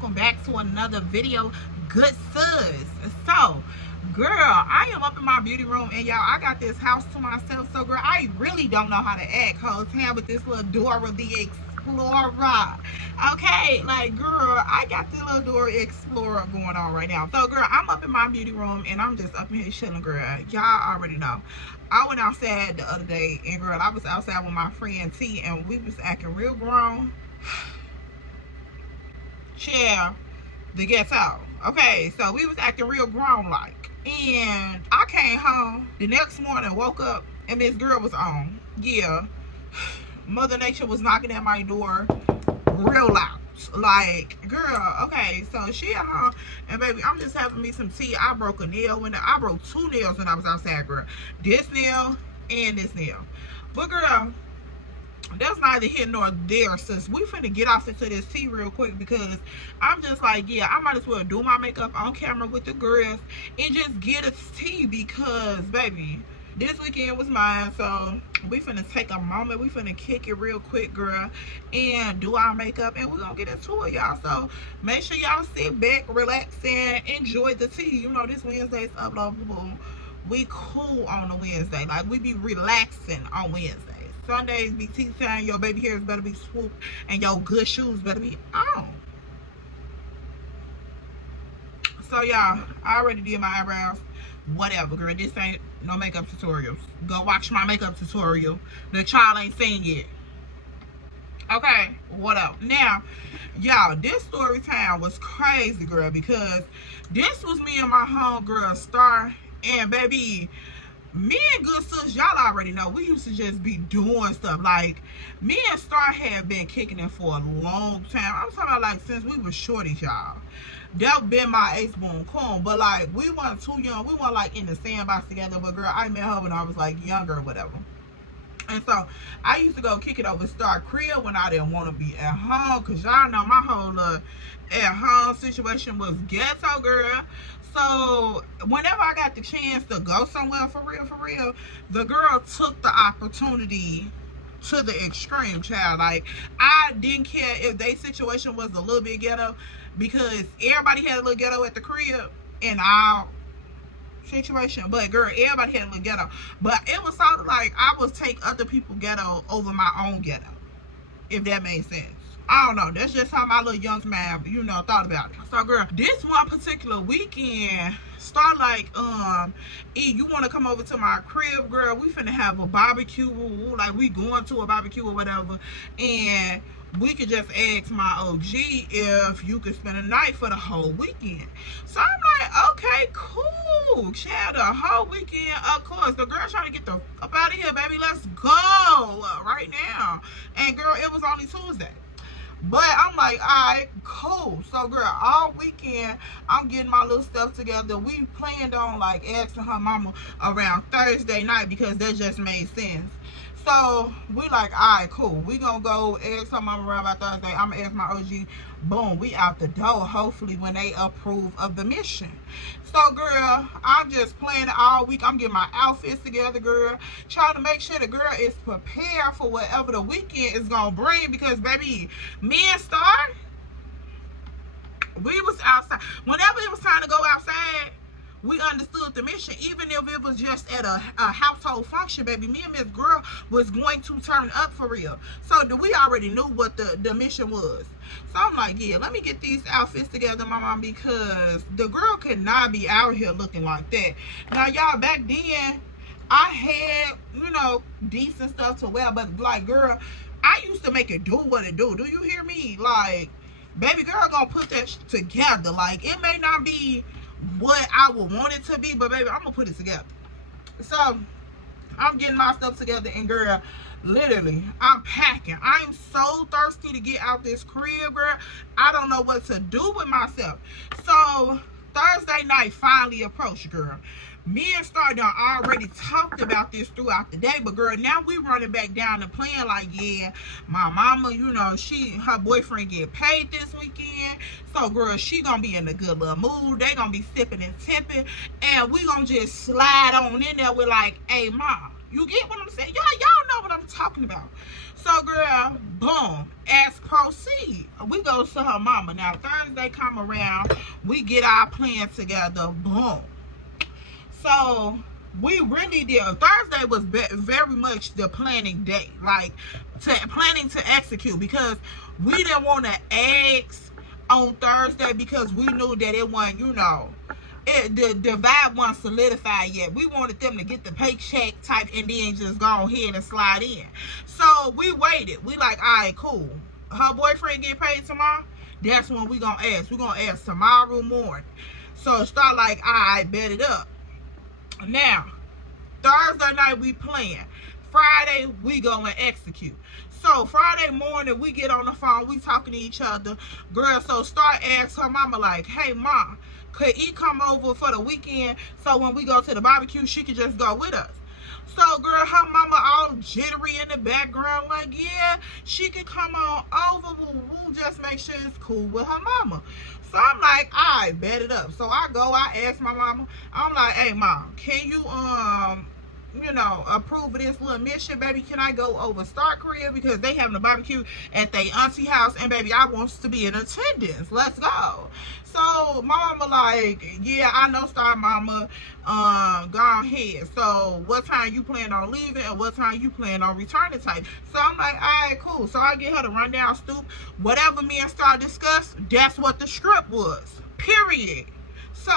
welcome back to another video, good sis. So girl, I am up in my beauty room, and y'all, I got this house to myself. So girl, I really don't know how to act whole time with this little Dora the Explorer. Okay, like girl, I got this little Dora Explorer going on right now. So girl, I'm up in my beauty room and I'm just up in here chilling, girl. Y'all already know I went outside the other day, and girl, I was outside with my friend T, and we was acting real grown. Chill, the ghetto. Okay, so we was acting real grown like, and I came home the next morning, woke up, and this girl was on. Yeah, Mother Nature was knocking at my door real loud. Like, girl, okay, so she at home, and baby, I'm just having me some tea. I broke a nail I broke 2 nails when I was outside, girl. This nail and this nail. But girl, that's neither here nor there, sis. We finna get off into this tea real quick, because I'm just like, yeah, I might as well do my makeup on camera with the girls and just get a tea, because baby, this weekend was mine. So we finna take a moment, we finna kick it real quick, girl, and do our makeup, and we're gonna get into it, y'all. So make sure y'all sit back, relax, and enjoy the tea. You know, this Wednesday's uploadable. We cool on a Wednesday, like we be relaxing on Wednesdays. Sundays be tea time. Your baby hairs better be swooped, and your good shoes better be on. So y'all, I already did my eyebrows. Whatever, girl, this ain't no makeup tutorials. Go watch my makeup tutorial the child ain't seen yet. Okay, whatever. Now, y'all, this story time was crazy, girl, because this was me and my homegirl Star, and baby, me and good sis, y'all already know, we used to just be doing stuff. Like, me and Star had been kicking it for a long time. I'm talking about, like, since we were shorties, y'all. That been my ace boom coon, but like, we weren't too young. We weren't like in the sandbox together. But girl, I met her when I was like younger or whatever. And so I used to go kick it over Star crib when I didn't want to be at home, because y'all know my whole at home situation was ghetto, girl. So whenever I got the chance to go somewhere for real, the girl took the opportunity to the extreme, child. Like, I didn't care if their situation was a little bit ghetto, because everybody had a little ghetto at the crib in our situation. But girl, everybody had a little ghetto. But it was sort of like I would take other people's ghetto over my own ghetto, if that made sense. I don't know. That's just how my little young man, you know, thought about it. So girl, this one particular weekend, Start like, E, you want to come over to my crib, girl? We finna have a barbecue. Like, we going to a barbecue or whatever. And we could just ask my OG if you could spend a night for the whole weekend. So I'm like, okay, cool. Child, the whole weekend, of course. The girl trying to get the up out of here, baby. Let's go right now. And girl, it was only Tuesday. But I'm like, all right, cool. So girl, all weekend I'm getting my little stuff together. We planned on like asking her mama around Thursday night, because that just made sense. So we like, all right, cool. We gonna go ask her mama around by Thursday. I'm gonna ask my OG. Boom, we out the door, hopefully when they approve of the mission. So girl, I'm just playing all week. I'm getting my outfits together, girl, trying to make sure the girl is prepared for whatever the weekend is gonna bring, because baby, me and Star, we was outside. Whenever it was time to go outside, we understood the mission. Even if it was just at a household function, baby, me and Miss Girl was going to turn up for real. So we already knew what the mission was. So I'm like, yeah, let me get these outfits together, my mom, because the girl could not be out here looking like that. Now, y'all, back then, I had, you know, decent stuff to wear, but like, girl, I used to make it do what it do. Do you hear me? Like, baby girl gonna put that together. Like, it may not be what I would want it to be, but baby, I'm gonna put it together. So I'm getting my stuff together, and girl, literally, I'm packing. I'm so thirsty to get out this crib, girl. I don't know what to do with myself. So Thursday night finally approached, girl. Me and Star done already talked about this throughout the day, but girl, now we running back down and playing like, yeah, my mama, you know, her boyfriend get paid this weekend. So girl, she gonna be in a good little mood. They gonna be sipping and tipping, and we gonna just slide on in there with like, hey mom, You get what I'm saying? Y'all know what I'm talking about. So, girl, boom, as proceed. We go to her mama. Now, Thursday come around, we get our plan together. Boom. So, we really did. Thursday was very much the planning day. Like, planning to execute. Because we didn't want to ask on Thursday because we knew that it wasn't, you know, the vibe wasn't solidified yet. We wanted them to get the paycheck type and then just go ahead and slide in. So we waited. We like, all right, cool. Her boyfriend get paid tomorrow. That's when we gonna ask. We gonna ask tomorrow morning. So start like, all right, bet it up. Now, Thursday night we plan. Friday we go and execute. So Friday morning we get on the phone. We talking to each other. Girl, so start ask her mama like, hey mom, could he come over for the weekend so when we go to the barbecue, she could just go with us? So, girl, her mama all jittery in the background, like, yeah, she could come on over. We'll just make sure it's cool with her mama. So I'm like, all right, bet it up. So I ask my mama. I'm like, hey, mom, can you, you know, approve of this little mission, baby? Can I go over Star Korea because they having a barbecue at their auntie house, and baby, I wants to be in attendance. Let's go. So my mama like, yeah, I know, Star Mama. Go ahead. So what time you plan on leaving and what time you plan on returning type? So I'm like, all right, cool. So I get her to run down stoop. Whatever me and Star discussed, that's what the script was. Period. So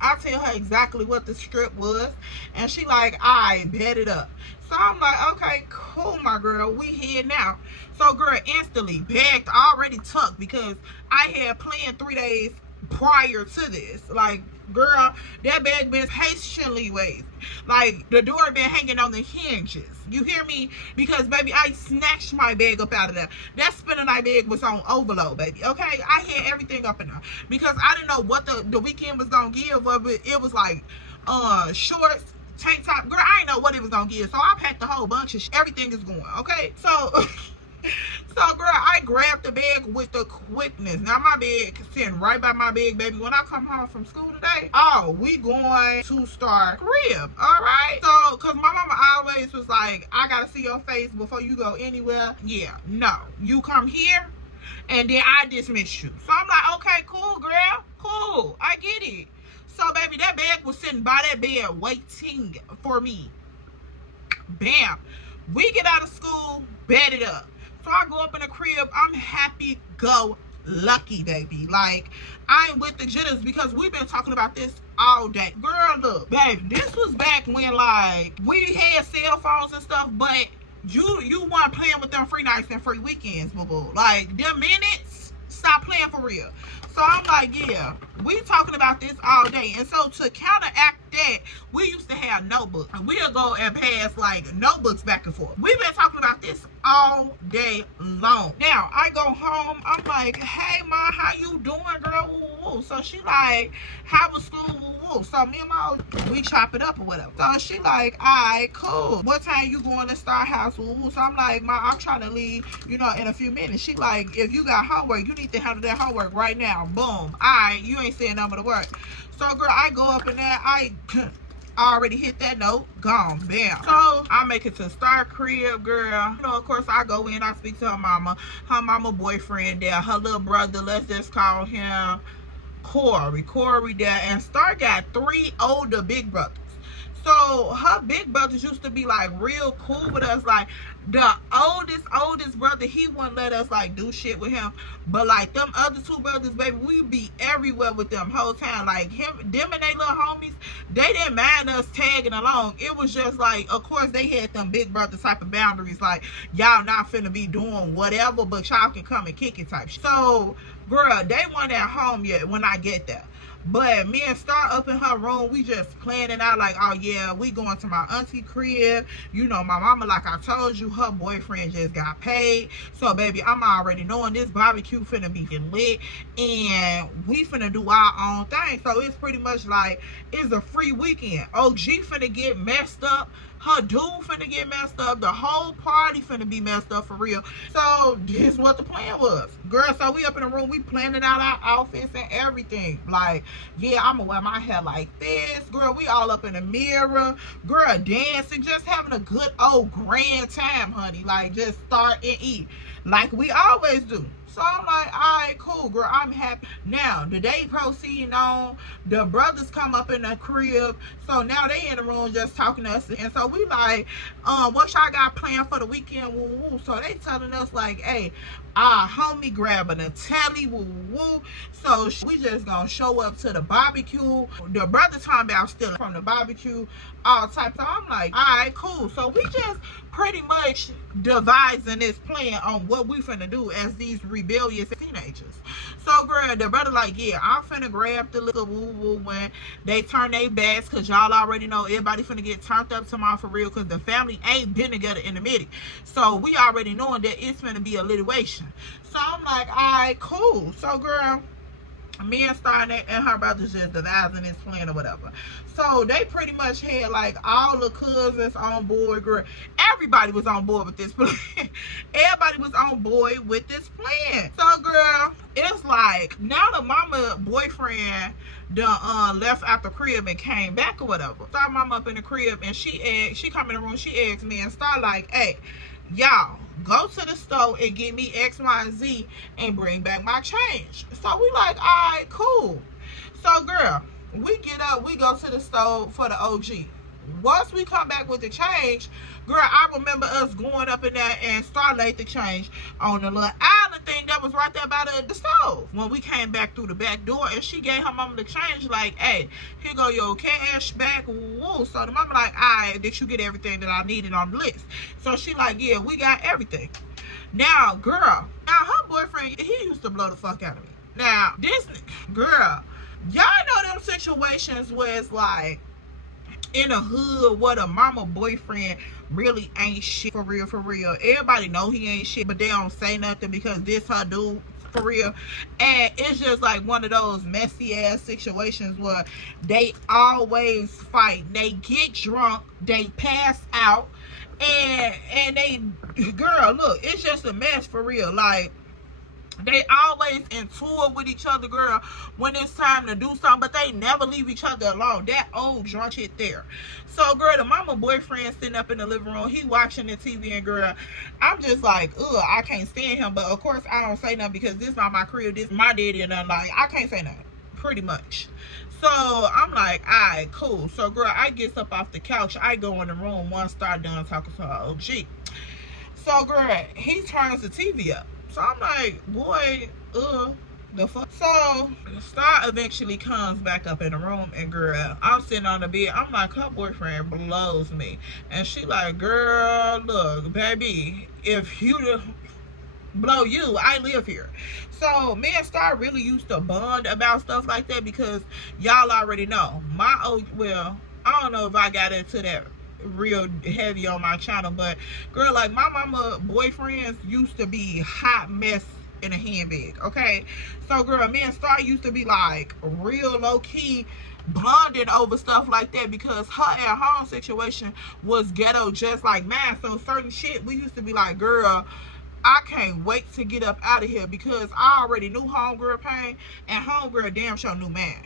I tell her exactly what the script was, and she like, I bet it up. So I'm like, okay, cool, my girl, we here now. So, girl, instantly, bagged, already tucked, because I had planned 3 days prior to this. Like, girl, that bag been patiently waiting. Like, the door been hanging on the hinges. You hear me? Because, baby, I snatched my bag up out of there. That spinning night bag was on overload, baby. Okay? I had everything up in there. Because I didn't know what the weekend was going to give. But it was like shorts, tank top. Girl, I didn't know what it was going to give. So I packed a whole bunch of shit. Everything is going. Okay? So... So, girl, I grabbed the bag with the quickness. Now, my bag is sitting right by my bag, baby. When I come home from school today, oh, we going to Star Crib, all right? So, because my mama always was like, I got to see your face before you go anywhere. Yeah, no. You come here, and then I dismiss you. So, I'm like, okay, cool, girl. Cool. I get it. So, baby, that bag was sitting by that bed waiting for me. Bam. We get out of school, bet it up. So I go up in the crib. I'm happy go lucky, baby. Like, I ain't with the jitters because we've been talking about this all day. Girl, look, baby, this was back when, like, we had cell phones and stuff, but you weren't playing with them free nights and free weekends, boo-boo. Like, them minutes, stop playing for real. So I'm like, yeah, we talking about this all day. And so to counteract that, we used to have notebooks. And we'll go and pass like notebooks back and forth. We've been talking about this all day long. Now, I go home. I'm like, hey, Ma, how you doing, girl? Woo, woo. So she like, how was school? Woo, woo. So me and Ma, we chop it up or whatever. So she like, all right, cool. What time you going to Star House? Woo, woo. So I'm like, Ma, I'm trying to leave, you know, in a few minutes. She like, if you got homework, you need to handle that homework right now. Boom. All right, you ain't saying nothing but the work. So, girl, I go up in there. I already hit that note. Gone. Bam. So, I make it to Star Crib, girl. You know, of course, I go in. I speak to her mama. Her mama boyfriend there. Her little brother. Let's just call him Corey. Corey there. And Star got 3 older big brothers. So, her big brothers used to be, like, real cool with us. Like, the oldest brother, he wouldn't let us, like, do shit with him. But, like, them other 2 brothers, baby, we be everywhere with them whole time. Like, them and they little homies, they didn't mind us tagging along. It was just, like, of course, they had them big brother type of boundaries. Like, y'all not finna be doing whatever, but y'all can come and kick it type shit. So, girl, they weren't at home yet when I get there. But me and Star up in her room, we just planning out like, oh yeah, we going to my auntie crib. You know, my mama, like I told you, her boyfriend just got paid. So, baby, I'm already knowing this barbecue finna be lit. And we finna do our own thing. So, it's pretty much like, it's a free weekend. OG finna get messed up. Her dude finna get messed up. The whole party finna be messed up for real. So, this is what the plan was. Girl, so we up in the room. We planning out our outfits and everything. Like, Yeah, I'm gonna wear my hair like this. Girl, we all up in the mirror. Girl, dancing, just having a good old grand time, honey. Like, just start and eat like we always do. So I'm like, all right, cool, girl, I'm happy. Now, the day proceeding on, the brothers come up in the crib. So now they in the room just talking to us. And so we like, what y'all got planned for the weekend? Woo, woo. So they telling us like, hey, our homie grabbing a telly, woo, woo. So we just gonna show up to the barbecue. The brother talking about stealing from the barbecue, all types. So I'm like, all right, cool. So we just pretty much devising this plan on what we finna do as these rebellious teenagers. So girl, the brother like, yeah, I'm finna grab the little woo woo when they turn their backs, cause y'all already know everybody finna get turned up tomorrow for real, cause the family ain't been together in a minute. So we already knowing that it's finna be a litigation. So I'm like, all right, cool. So girl, me and Star and her brothers just devising this plan or whatever. So they pretty much had like all the cousins on board, girl. Everybody was on board with this plan. Everybody was on board with this plan. So girl, it's like now the mama boyfriend done left out the crib and came back or whatever. Star mama up in the crib and she come in the room, she asked me and Star like, hey, y'all go to the store and get me X, Y, and Z and bring back my change. So we like, all right, cool. So girl, we get up, we go to the store for the OG. Once we come back with the change, girl, I remember us going up in there and start laid the change on the little island thing that was right there by the stove. When we came back through the back door and she gave her mama the change, like, hey, here go your cash back. Woo. So the mama like, all right, did you get everything that I needed on the list? So she like, yeah, we got everything. Now, girl, now her boyfriend, he used to blow the fuck out of me. Now, this girl, y'all know them situations where it's like, in the hood, what a mama boyfriend really ain't shit for real, for real. Everybody know he ain't shit, but they don't say nothing because this her dude for real. And it's just like one of those messy ass situations where they always fight. They get drunk, they pass out, and they, girl, look, it's just a mess for real. Like, they always in tour with each other, girl, when it's time to do something, but they never leave each other alone. That old drunk shit there. So, girl, the mama boyfriend sitting up in the living room, he watching the TV, and girl, I'm just like, ugh, I can't stand him. But of course, I don't say nothing because this not my crib, this my daddy, and I'm like, I can't say nothing, pretty much. So I'm like, all right, cool. So, girl, I gets up off the couch, I go in the room, one start done talking to her OG. So, girl, he turns the TV up. So I'm like, boy, the fuck. So Star eventually comes back up in the room, and girl, I'm sitting on the bed. I'm like, her boyfriend blows me, and she like, girl, look, baby, if you blow you, I live here. So me and Star really used to bond about stuff like that because y'all already know well, I don't know if I got into that real heavy on my channel, but girl, like my mama boyfriends used to be hot mess in a handbag, okay? So girl, me and Star used to be like real low-key bonding over stuff like that because her at home situation was ghetto just like mine. So certain shit we used to be like, girl, I can't wait to get up out of here because I already knew homegirl pain and homegirl damn sure knew man.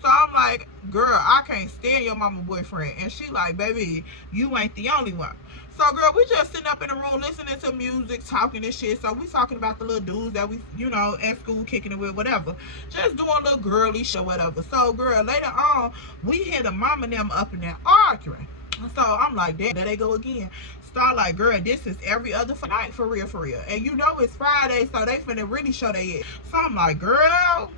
So I'm like, girl, I can't stand your mama boyfriend. And she like, baby, you ain't the only one. So girl, we just sitting up in the room listening to music, talking and shit. So we talking about the little dudes that we, you know, at school kicking it with, whatever. Just doing a little girly shit, whatever. So girl, later on, we hear the mom and them up in there arguing. So I'm like, damn, there they go again. Start like, girl, this is every other night for real, for real. And you know it's Friday, so they finna really show their head. So I'm like, girl,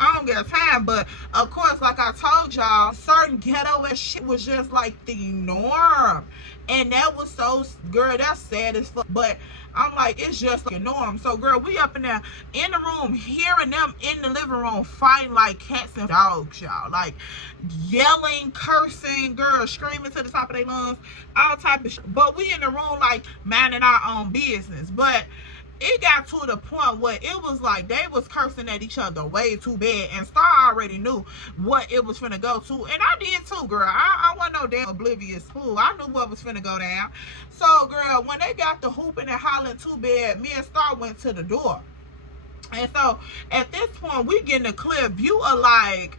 I don't get time. But of course, like I told y'all, certain ghetto and shit was just like the norm. And that was so, girl, that's sad as fuck. But I'm like, it's just like a norm. So girl, we up in there in the room, hearing them in the living room fighting like cats and dogs, y'all. Like yelling, cursing, girl, screaming to the top of their lungs, all type of shit. But we in the room like minding our own business. But it got to the point where it was like they was cursing at each other way too bad, and Star already knew what it was finna go to, and I did too, girl. I wasn't no damn oblivious fool. I knew what was finna go down. So girl, when they got the hooping and hollering too bad, me and Star went to the door. And so at this point, we getting a clear view of like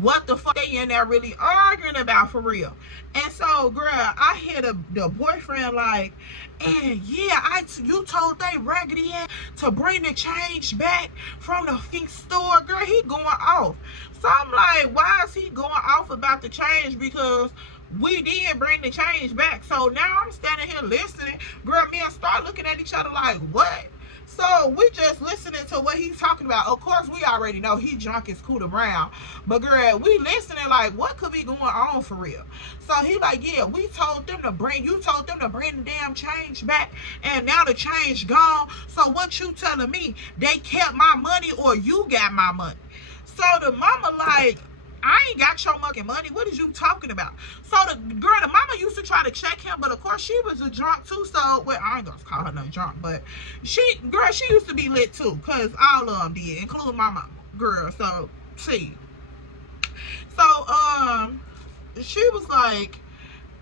what the fuck they in there really arguing about for real. And so, girl, I hear the boyfriend like, and yeah, you told they raggedy ass to bring the change back from the fink store. Girl, he going off. So I'm like, why is he going off about the change? Because we did bring the change back. So now I'm standing here listening. Girl, me and Star looking at each other like, what? So we just listening to what he's talking about. Of course, we already know he drunk as Cooter Brown. But girl, we listening like, what could be going on for real? So he like, yeah, you told them to bring the damn change back. And now the change gone. So what you telling me? They kept my money or you got my money? So the mama like, I ain't got your fucking money. What is you talking about? So the mama used to try to check him, but of course she was a drunk too. So, well, I ain't gonna call her no drunk, but she used to be lit too, cause all of them did, including my mama, girl. So, see. So, she was like,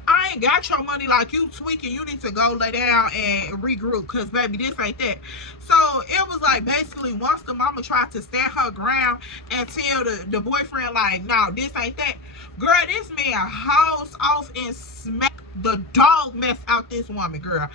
I ain't got your money, like you tweaking, you need to go lay down and regroup, cause baby, this ain't that. So it was like basically once the mama tried to stand her ground and tell the boyfriend like, no, this ain't that, girl, this man hauls off and smacked the dog mess out this woman, girl.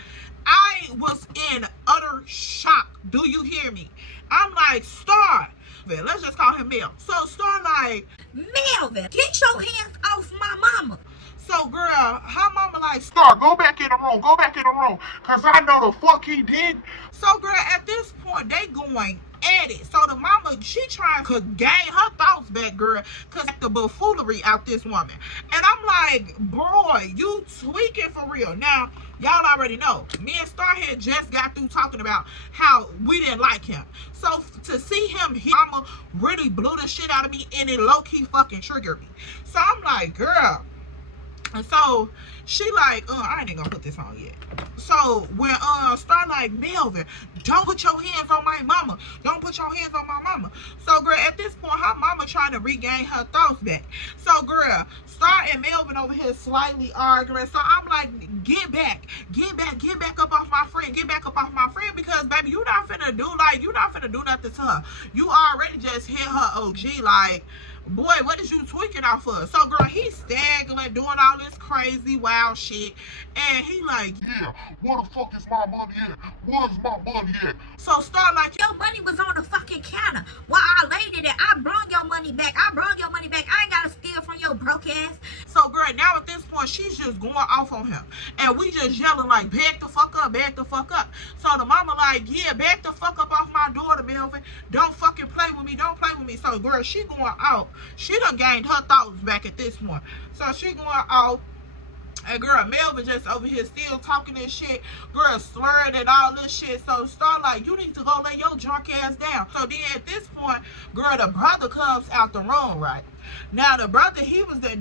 I was in utter shock. Do you hear me? I'm like, Star, let's just call him Mel. So Star like, Melvin, get your hands off my mama. So, girl, her mama like, Star, go back in the room, because I know the fuck he did. So, girl, at this point, they going at it. So, the mama, she trying to gain her thoughts back, girl, because the buffoonery out this woman. And I'm like, boy, you tweaking for real. Now, y'all already know, me and Star had just got through talking about how we didn't like him. So, to see him, his mama really blew the shit out of me, and it low-key fucking triggered me. So, I'm like, girl. And so she like, I ain't gonna put this on yet. So when Star like, Melvin, don't put your hands on my mama. Don't put your hands on my mama. So girl, at this point, her mama trying to regain her thoughts back. So girl, Star and Melvin over here slightly arguing. So I'm like, get back up off my friend. Get back up off my friend, because baby, you not finna do nothing to her. You already just hit her OG like, boy, what is you tweaking off of? So, girl, he's staggering, doing all this crazy, wild shit. And he like, yeah, where the fuck is my money at? Where's my money at? So, Star like, your money was on the fucking counter. Well, I laid it there. I brought your money back. I ain't got to steal from your broke ass. So, girl, now at this point, she's just going off on him. And we just yelling like, back the fuck up, back the fuck up. So, the mama like, yeah, back the fuck up off my daughter, Melvin. Don't fucking play with me. Don't play with me. So, girl, she going out. She done gained her thoughts back at this point. So she going out. And girl, Melvin just over here still talking this shit. Girl, slurring and all this shit. So Star like, you need to go lay your drunk ass down. So then at this point, girl, the brother comes out the room, right? Now the brother, he was the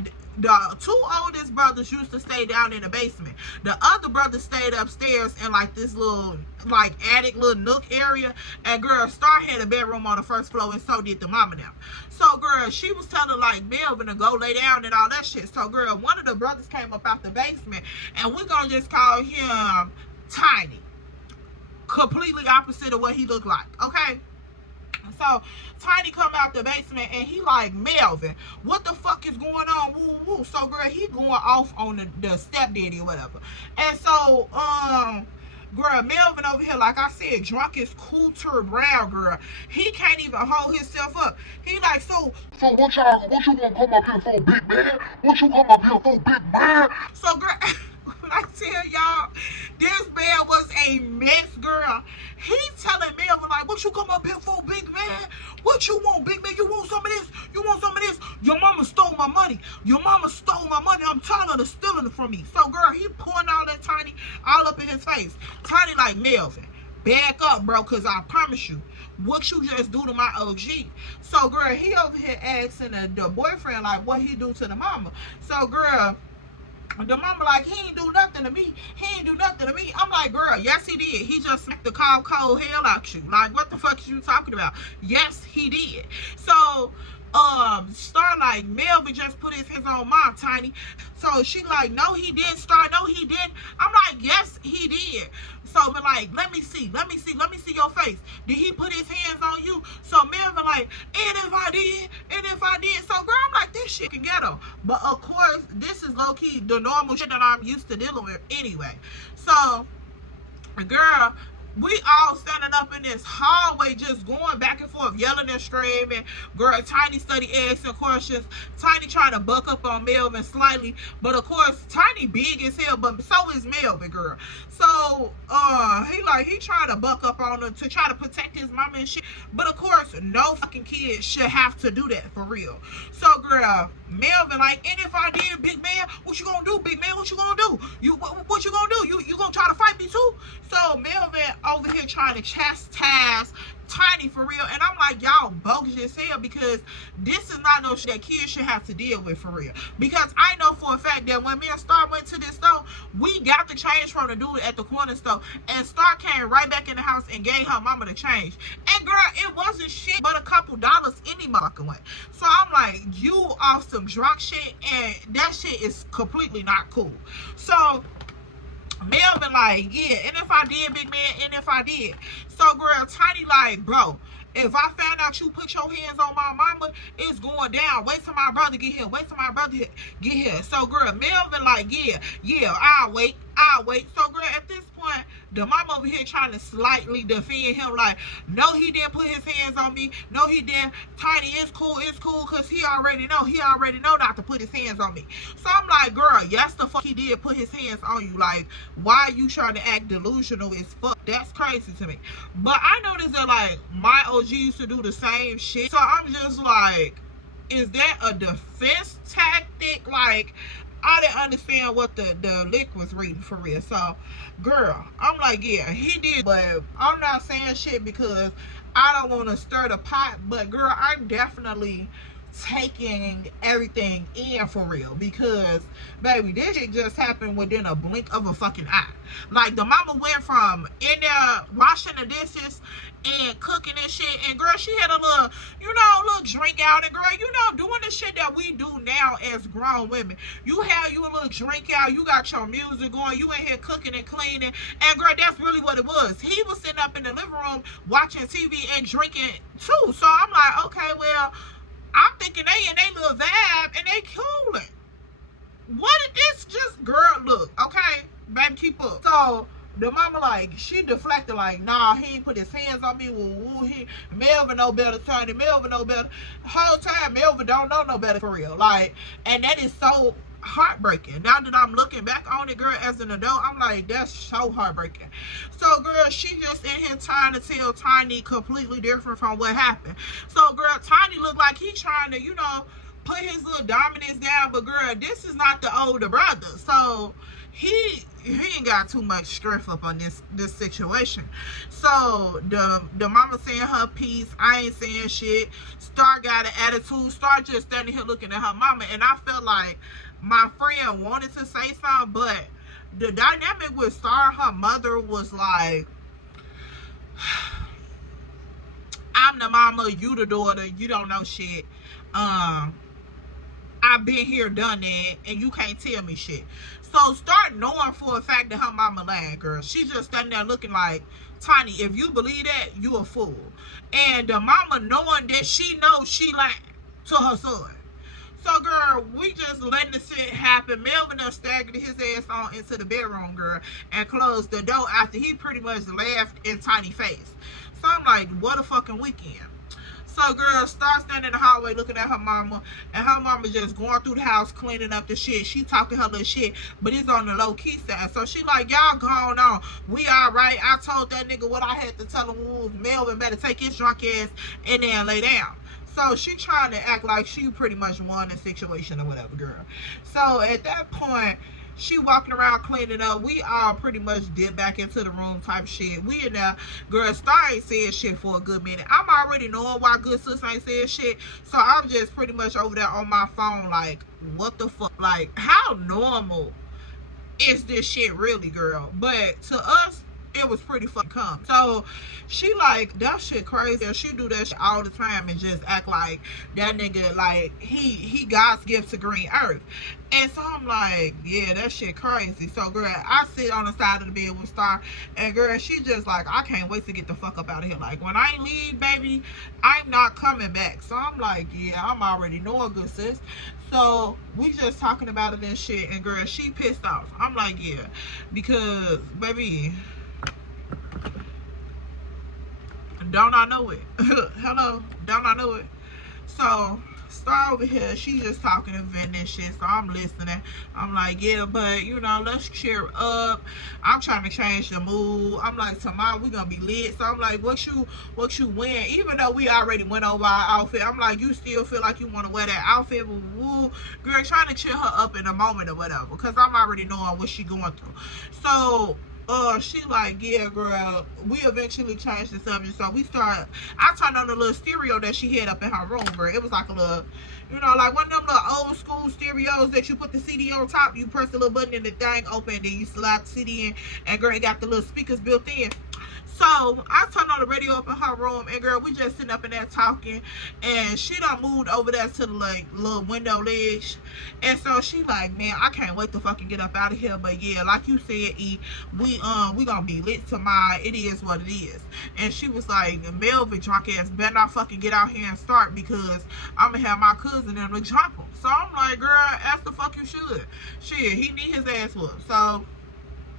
two oldest brothers used to stay down in the basement. The other brother stayed upstairs in like this little like attic, little nook area. And girl, Star had a bedroom on the first floor, and so did the mama now. So girl, she was telling like Melvin to go lay down and all that shit. So girl, one of the brothers came up out the basement, and we're gonna just call him Tiny. Completely opposite of what he looked like, okay? So Tiny come out the basement, and he like, Melvin, what the fuck is going on? Woo woo. So girl, he going off on the stepdaddy or whatever. And so girl, Melvin over here, like I said, drunk as Cooter Brown, girl. He can't even hold himself up. He like, so what you gonna come up here for, big man? What you come up here for, big man? So girl, when I tell y'all, this man was a mess, girl. He telling Melvin like, what you come up here for, big man? What you want, big man? You want some of this? You want some of this? Your mama stole my money. Your mama stole my money. I'm tired of stealing it from me. So girl, he pouring all that Tiny all up in his face. Tiny like, Melvin, back up, bro, because I promise you, what you just do to my OG. So girl, he over here asking the boyfriend like what he do to the mama. So girl, the mama like, he ain't do nothing to me. He ain't do nothing to me. I'm like, girl, yes he did. He just smacked the cold hell out you. Like, what the fuck is you talking about? Yes, he did. So Star like, Melvin just put his hands on mom, Tiny. So she like, no he didn't, Star, no he didn't. I'm like, yes he did. So but like, let me see your face. Did he put his hands on you? So Melvin like, and if I did. So girl, I'm like, this shit can ghetto. But of course, this is low key the normal shit that I'm used to dealing with anyway. So girl, we all standing up in this hallway just going back and forth, yelling and screaming. Girl, Tiny study asking questions. Tiny trying to buck up on Melvin slightly. But of course, Tiny big as hell, but so is Melvin, girl. So, he trying to buck up on her to try to protect his mama and shit. But of course, no fucking kid should have to do that for real. So, girl, Melvin like, and if I did, big man, what you gonna do, big man? What you gonna do? What you gonna do? You gonna try to fight me too? So Melvin over here trying to chastise Tiny for real, and I'm like, y'all bogus as hell, because this is not no shit that kids should have to deal with for real. Because I know for a fact that when me and Star went to this store, we got the change from the dude at the corner store, and Star came right back in the house and gave her mama the change. And girl, it wasn't shit but a couple dollars any motherfucking way. So I'm like, you off some drunk shit, and that shit is completely not cool. So Melvin like, yeah, and if I did, big man, and if I did. So girl, Tiny like, bro, if I found out you put your hands on my mama, it's going down. Wait till my brother get here. Wait till my brother get here. So girl, Melvin like, yeah, I'll wait. So girl, at this point, the mom over here trying to slightly defend him like, no, he didn't put his hands on me. No, he didn't. Tiny, it's cool, because he already know not to put his hands on me. So I'm like, girl, yes, the fuck he did put his hands on you. Like, why are you trying to act delusional as fuck? That's crazy to me. But I noticed that, like, my OG used to do the same shit. So I'm just like, is that a defense tactic? Like, I didn't understand what the lick was reading for real. So, girl, I'm like, yeah, he did. But I'm not saying shit because I don't want to stir the pot. But, girl, I'm definitely taking everything in for real, because baby, this shit just happened within a blink of a fucking eye. Like, the mama went from in there washing the dishes and cooking and shit, and girl, she had a little, little drink out, and girl, doing the shit that we do now as grown women. You have you a little drink out, you got your music going, you in here cooking and cleaning, and girl, that's really what it was. He was sitting up in the living room watching TV and drinking too. So I'm like, okay, well, I'm thinking they in they little vibe and they cooling. What did this just, girl, look, okay, baby, keep up. So the mama, like, she deflected, like, nah, he ain't put his hands on me. Melvin know better, Tony. Melvin know better. The whole time, Melvin don't know no better for real. Like, and that is so heartbreaking. Now that I'm looking back on it, girl, as an adult, I'm like, that's so heartbreaking. So, girl, she just in here trying to tell Tiny completely different from what happened. So, girl, Tiny look like he trying to, put his little dominance down, but girl, this is not the older brother. So, he ain't got too much strength up on this situation. So the mama saying her piece, I ain't saying shit. Star got an attitude. Star just standing here looking at her mama, and I felt like my friend wanted to say something, but the dynamic with Star, her mother, was like, I'm the mama, you the daughter, you don't know shit. I've been here, done that, and you can't tell me shit. So start knowing for a fact that her mama lying, girl. She's just standing there looking like, Tiny, if you believe that, you a fool. And the mama knowing that she knows she lied to her son. So, girl, we just letting the shit happen. Melvin done staggered his ass on into the bedroom, girl, and closed the door after he pretty much laughed in Tiny's face. So I'm like, what a fucking weekend. So, girl, Star standing in the hallway looking at her mama, and her mama just going through the house cleaning up the shit. She talking her little shit, but it's on the low-key side. So she like, y'all going on. We all right. I told that nigga what I had to tell him. Melvin better take his drunk ass and then lay down. So she trying to act like she pretty much won the situation or whatever, girl. So at that point, she walking around cleaning up. We all pretty much dip back into the room type shit. We in there. Girl, Star ain't said shit for a good minute. I'm already knowing why good sis ain't said shit. So I'm just pretty much over there on my phone like, what the fuck? Like, how normal is this shit really, girl? But to us, it was pretty fucking calm. So she like, that shit crazy. She do that shit all the time and just act like that nigga, like he God's gift to green earth. And so I'm like, yeah, that shit crazy. So girl, I sit on the side of the bed with Star, and girl, she just like, I can't wait to get the fuck up out of here. Like, when I leave, baby, I'm not coming back. So I'm like, yeah, I'm already knowing, good sis. So we just talking about it and shit, and girl, she pissed off. I'm like, yeah, because baby, don't I know it? Hello, don't I know it? So Star over here, she just talking and venting and shit, so I'm listening. I'm like, yeah, but you know, let's cheer up. I'm trying to change the mood. I'm like, tomorrow we gonna be lit. So I'm like, what you wearing? Even though we already went over our outfit, I'm like, you still feel like you want to wear that outfit? Woo, girl, trying to cheer her up in the moment or whatever, because I'm already knowing what she going through. So she like, yeah, girl, we eventually changed the subject. So we started, I turned on the little stereo that she had up in her room, girl. It was like a little, you know, like one of them little old school stereos that you put the CD on top, you press the little button and the thing open, and then you slide the CD in, and girl, it got the little speakers built in. So I turned on the radio up in her room, and girl, we just sitting up in there talking, and she done moved over there to the like little window ledge, and so she like, man, I can't wait to fucking get up out of here. But yeah, like you said, E, we gonna be lit tomorrow. It is what it is. And she was like, Melvin drunk ass better not fucking get out here and start, because I'm gonna have my cousin in the jump him. So I'm like, girl, as the fuck you should. Shit, he need his ass whooped. So,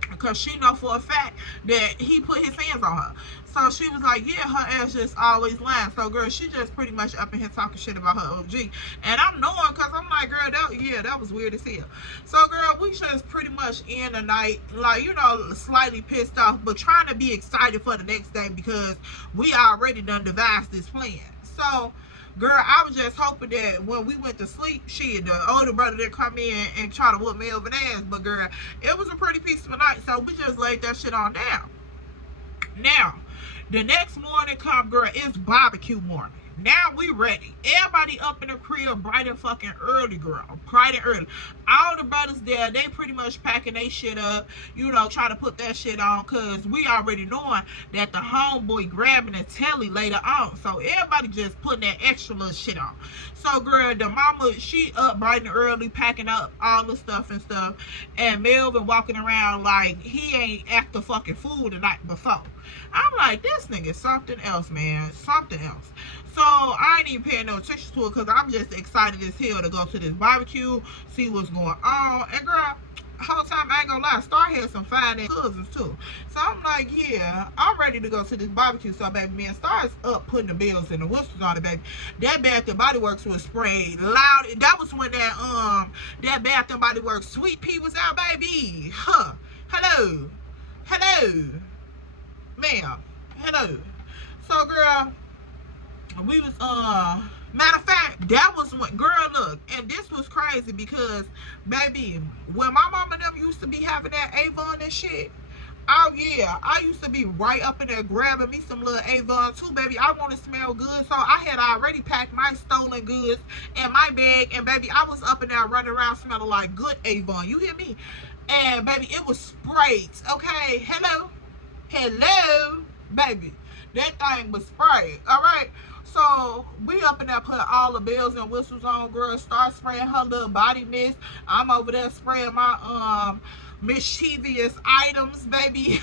because she know for a fact that he put his hands on her. So she was like, yeah, her ass just always lying. So girl, she just pretty much up in here talking shit about her OG. And I'm knowing, because I'm like, girl, that was weird as hell. So girl, we just pretty much end the night, like, you know, slightly pissed off, but trying to be excited for the next day, because we already done devised this plan. So girl, I was just hoping that when we went to sleep, shit, the older brother didn't come in and try to whoop Melvin ass. But girl, it was a pretty peaceful night, so we just laid that shit on down. Now, the next morning come, girl, it's barbecue morning. Now we ready. Everybody up in the crib bright and fucking early, girl. Bright and early. All the brothers there, they pretty much packing their shit up, you know, trying to put that shit on, because we already knowing that the homeboy grabbing the telly later on. So everybody just putting that extra little shit on. So girl, the mama, she up bright and early packing up all the stuff and stuff. And Melvin walking around like he ain't after fucking food the night before. I'm like, this nigga something else, man. Something else. So I ain't even paying no attention to it, because I'm just excited as hell to go to this barbecue, see what's going on. And girl, whole time, I ain't gonna lie, Star had some fine ass cousins too. So I'm like, yeah, I'm ready to go to this barbecue. So baby, me and Star's up putting the bells and the whistles on it, baby. That Bath and Body Works was sprayed loud. That was when that Bath and Body Works sweet pea was out, baby. Huh. Hello. Ma'am. Hello. So girl, we was matter of fact, that was when, girl, look, and this was crazy, because baby, when my mama and them used to be having that Avon and shit, oh yeah, I used to be right up in there grabbing me some little Avon too, baby. I want to smell good, so I had already packed my stolen goods in my bag, and baby, I was up in there running around smelling like good Avon, you hear me? And baby, it was sprayed, okay? Hello, baby, that thing was sprayed, all right? So we up in there putting all the bells and whistles on, girl. Start spraying her little body mist. I'm over there spraying my mischievous items, baby.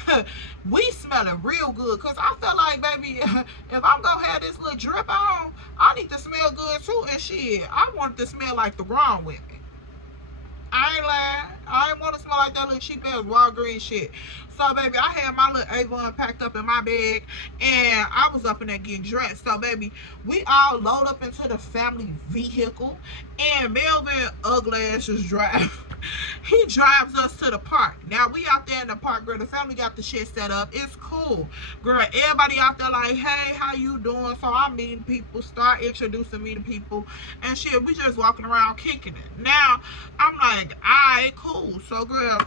We smelling real good, because I feel like, baby, if I'm gonna have this little drip on, I need to smell good too. And shit, I want it to smell like the grown women. I ain't lying. I ain't want to smell like that little cheap ass Walgreens shit. So baby, I had my little Avon packed up in my bag, and I was up in there getting dressed. So baby, we all load up into the family vehicle, and Melvin ugly ass just drive. He drives us to the park. Now we out there in the park, girl. The family got the shit set up. It's cool, girl. Everybody out there like, hey, how you doing? So I'm meeting people, start introducing me to people, and shit. We just walking around kicking it. Now I'm like, alright, cool. So girl,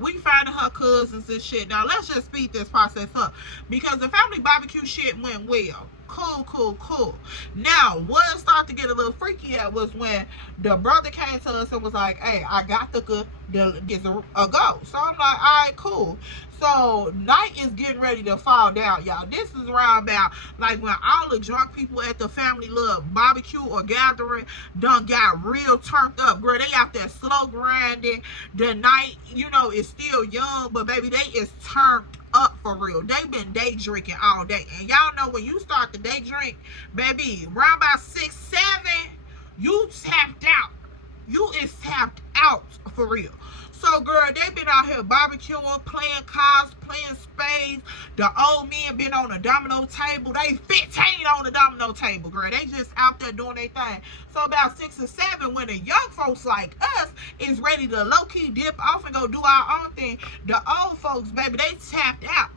we finding her cousins and shit. Now let's just speed this process up, because the family barbecue shit went well. Cool. Now, what started to get a little freaky at was when the brother came to us and was like, hey, I got the is a go. So I'm like, all right, cool. So night is getting ready to fall down, y'all. This is around about like when all the drunk people at the family little barbecue or gathering done got real turned up. Girl, they out there slow grinding. The night, you know, is still young, but baby, they is turned up for real. They been day drinking all day. And y'all know when you start the day drink, baby, around about 6, 7, you tapped out. You is tapped out for real. So, girl, they been out here barbecuing, playing cards, playing spades. The old men been on the domino table. They 15 on the domino table, girl. They just out there doing their thing. So, about 6 or 7, when the young folks like us is ready to low-key dip off and go do our own thing, the old folks, baby, they tapped out.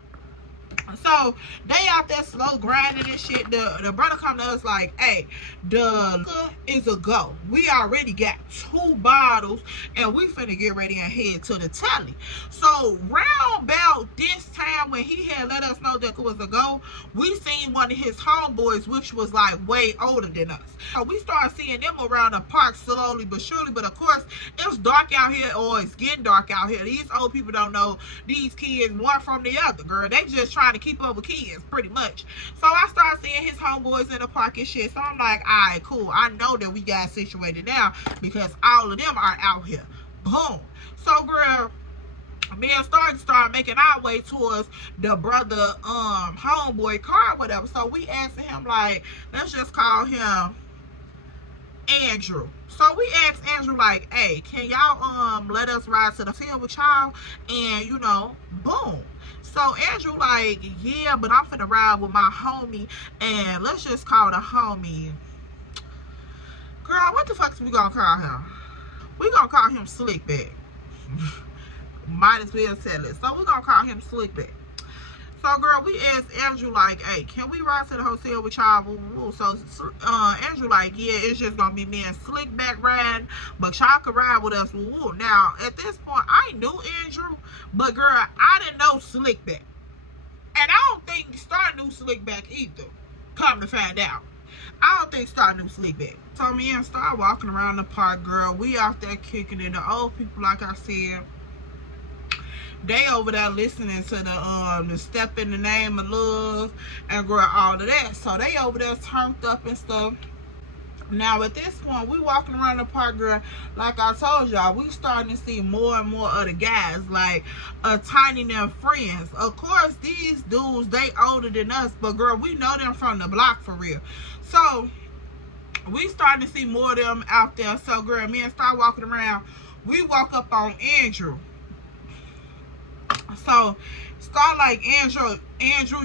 So they out there slow grinding and shit. The brother come to us like, hey, the is a go. We already got 2 bottles and we finna get ready and head to the telly. So round about this time when he had let us know that it was a go, we seen one of his homeboys, which was like way older than us. So we started seeing them around the park slowly but surely. But of course, it's dark out here, or it's getting dark out here. These old people don't know these kids one from the other, girl. They just trying to keep up with kids, pretty much. So I started seeing his homeboys in the park and shit. So I'm like, all right, cool. I know that we got situated now because all of them are out here. Boom. So, girl, me and started making our way towards the brother homeboy car, whatever. So we asked him, like, let's just call him Andrew. So we asked Andrew, like, hey, can y'all let us ride to the field with y'all? And, you know, boom. So Andrew like, yeah, but I'm finna ride with my homie, and let's just call the homie. Girl, what the fuck is we gonna call him? We gonna call him Slickback. Might as well tell it. So we gonna call him Slickback. So, girl, we asked Andrew, like, hey, can we ride to the hotel with y'all? So, Andrew, like, yeah, it's just going to be me and Slickback riding, but y'all can ride with us. Now, at this point, I knew Andrew, but, girl, I didn't know Slickback. And I don't think Star knew Slickback either, come to find out. I don't think Star knew Slickback. So, me and Star walking around the park, girl. We out there kicking it. The old people, like I said, they over there listening to the Step in the Name of Love and, girl, all of that. So they over there turned up and stuff. Now at this point, we walking around the park, girl. Like I told y'all, we starting to see more and more of the guys, like Tiny and them friends. Of course, these dudes, they older than us, but girl, we know them from the block for real. So we starting to see more of them out there. So, girl, me and Star walking around. We walk up on Andrew. So Star like, Andrew,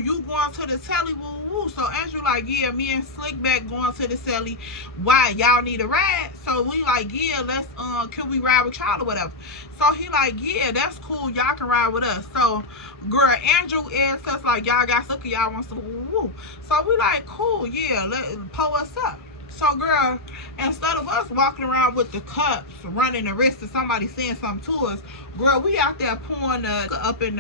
you going to the telly? Woo. So Andrew like, yeah, me and Slickback going to the telly. Why, y'all need a ride? So we like, yeah, let's can we ride with y'all or whatever? So he like, yeah, that's cool, y'all can ride with us. So, girl, Andrew asked us like, y'all got something, y'all want some? Woo. So we like, cool, yeah, pull us up. So, girl, instead of us walking around with the cups, running the risk of somebody saying something to us, girl, we out there pouring up in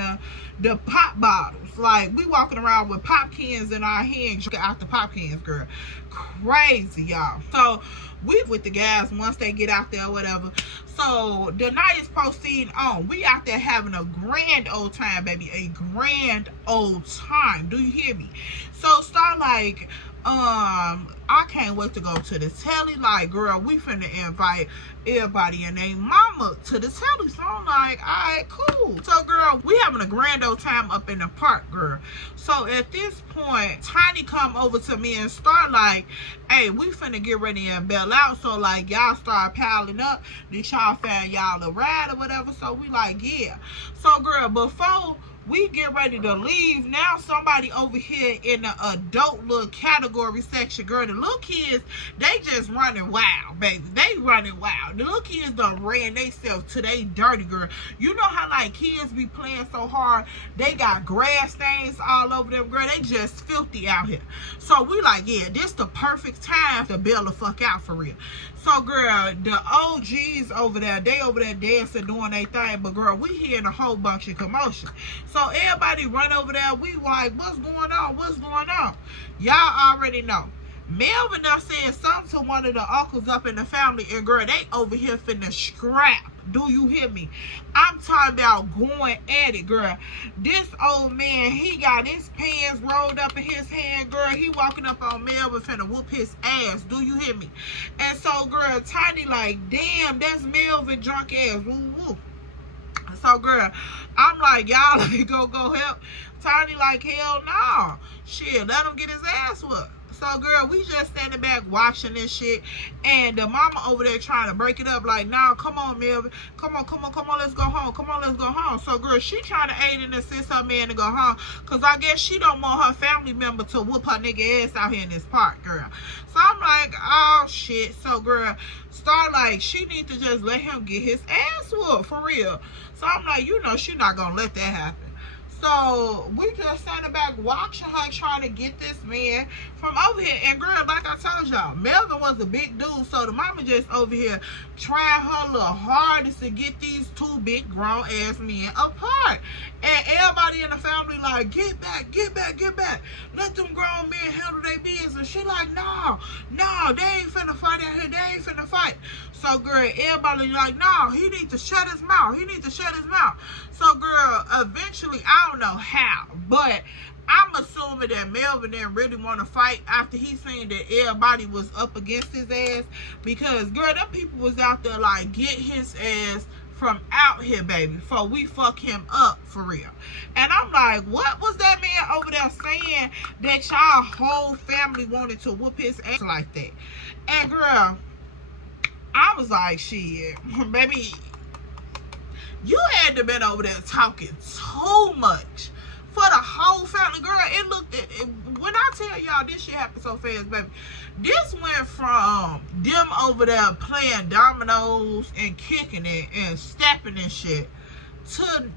the pop bottles. Like, we walking around with pop cans in our hands, drinking out the pop cans, girl. Crazy, y'all. So, we with the guys once they get out there or whatever. So, the night is proceeding on. We out there having a grand old time, baby. A grand old time. Do you hear me? So, start like, I can't wait to go to the telly. Like, girl, we finna invite everybody and their mama to the telly. So I'm like, all right, cool. So, girl, we having a grand old time up in the park, girl. So at this point, Tiny come over to me and start like, hey, we finna get ready and bail out. So, like, y'all start piling up. Did y'all find y'all a ride or whatever? So we like, yeah. So, girl, before we get ready to leave, now somebody over here in the adult little category section, girl, the little kids, they just running wild, baby. They running wild. The little kids done ran themselves to they dirty, girl. You know how, like, kids be playing so hard, they got grass stains all over them, girl. They just filthy out here. So we like, yeah, this the perfect time to bail the fuck out for real. So, girl, the OGs over there, they over there dancing, doing their thing. But, girl, we hearing a whole bunch of commotion. So everybody run over there. We like, what's going on? What's going on? Y'all already know. Melvin done said something to one of the uncles up in the family, and girl, they over here finna scrap. Do you hear me? I'm talking about going at it, girl. This old man, he got his pants rolled up in his hand, girl. He walking up on Melvin finna whoop his ass. Do you hear me? And so, girl, Tiny like, damn, that's Melvin drunk ass. Woo woo. So, girl, I'm like, y'all, let me go help. Tiny like, hell no. Shit, let him get his ass whooped. So, girl, we just standing back watching this shit. And the mama over there trying to break it up like, nah, come on, Melvin. Come on, let's go home. Come on, let's go home. So, girl, she trying to aid and assist her man to go home. Because I guess she don't want her family member to whoop her nigga ass out here in this park, girl. So, I'm like, oh, shit. So, girl, Star like, she need to just let him get his ass whooped, for real. So, I'm like, you know, she not going to let that happen. So we just standing back watching her trying to get this man from over here. And girl, like I told y'all, Melvin was a big dude. So the mama just over here trying her little hardest to get these two big grown ass men apart. And everybody in the family like, get back, get back, get back. Let them grown men handle their business. She like, no, they ain't finna fight out here. They ain't finna fight. So girl, everybody like, no, he need to shut his mouth. He need to shut his mouth. So girl, eventually, I don't know how, but I'm assuming that Melvin didn't really want to fight after he seen that everybody was up against his ass. Because girl, them people was out there like, get his ass from out here, baby, before we fuck him up, for real. And I'm like, what was that man over there saying that y'all whole family wanted to whoop his ass like that? And girl, I was like, shit, baby, you had to been over there talking too much for the whole family. Girl, it looked at it, when I tell y'all this shit happened so fast, baby, this went from them over there playing dominoes and kicking it and stepping and shit to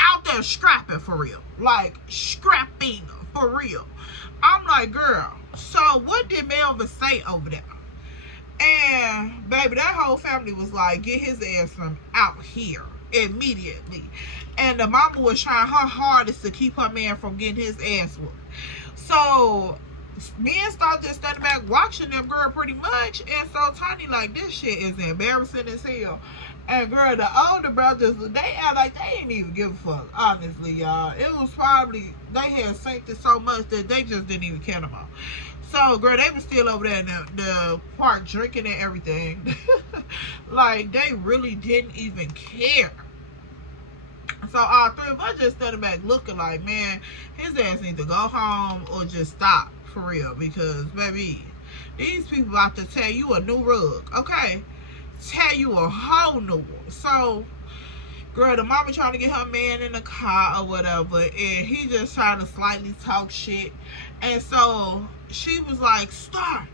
out there scrapping, for real. Like, scrapping for real. I'm like, girl, so what did Melvin say over there? And baby, that whole family was like, get his ass from out here immediately. And the mama was trying her hardest to keep her man from getting his ass whooped. So me and Star just standing back watching them, girl, pretty much. And so Tiny like, this shit is embarrassing as hell. And girl, the older brothers, they act like they ain't even give a fuck, honestly, y'all. It was probably, they had synced it so much that they just didn't even care no more. So, girl, they was still over there in the park drinking and everything. Like, they really didn't even care. So, all three of us just standing back looking like, man, his ass need to go home or just stop, for real. Because, baby, these people about to tear you a new rug, okay? Tear you a whole new one. So, girl, the mama trying to get her man in the car or whatever, and he just trying to slightly talk shit. And so she was like, Star,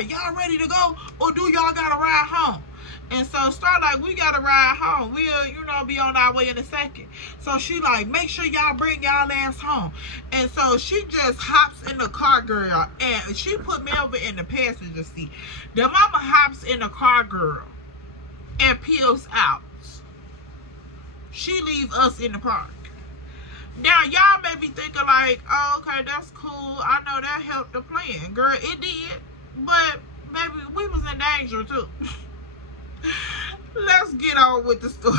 y'all ready to go? Or do y'all gotta ride home? And so Star like, we gotta ride home. We'll, you know, be on our way in a second. So she like, make sure y'all bring y'all ass home. And so she just hops in the car, girl, and she put Melvin in the passenger seat. The mama hops in the car, girl, and peels out. She leave us in the park. Now, y'all may be thinking like, oh, okay, that's cool. I know that helped the plan. Girl, it did. But, baby, we was in danger, too. Let's get on with the story.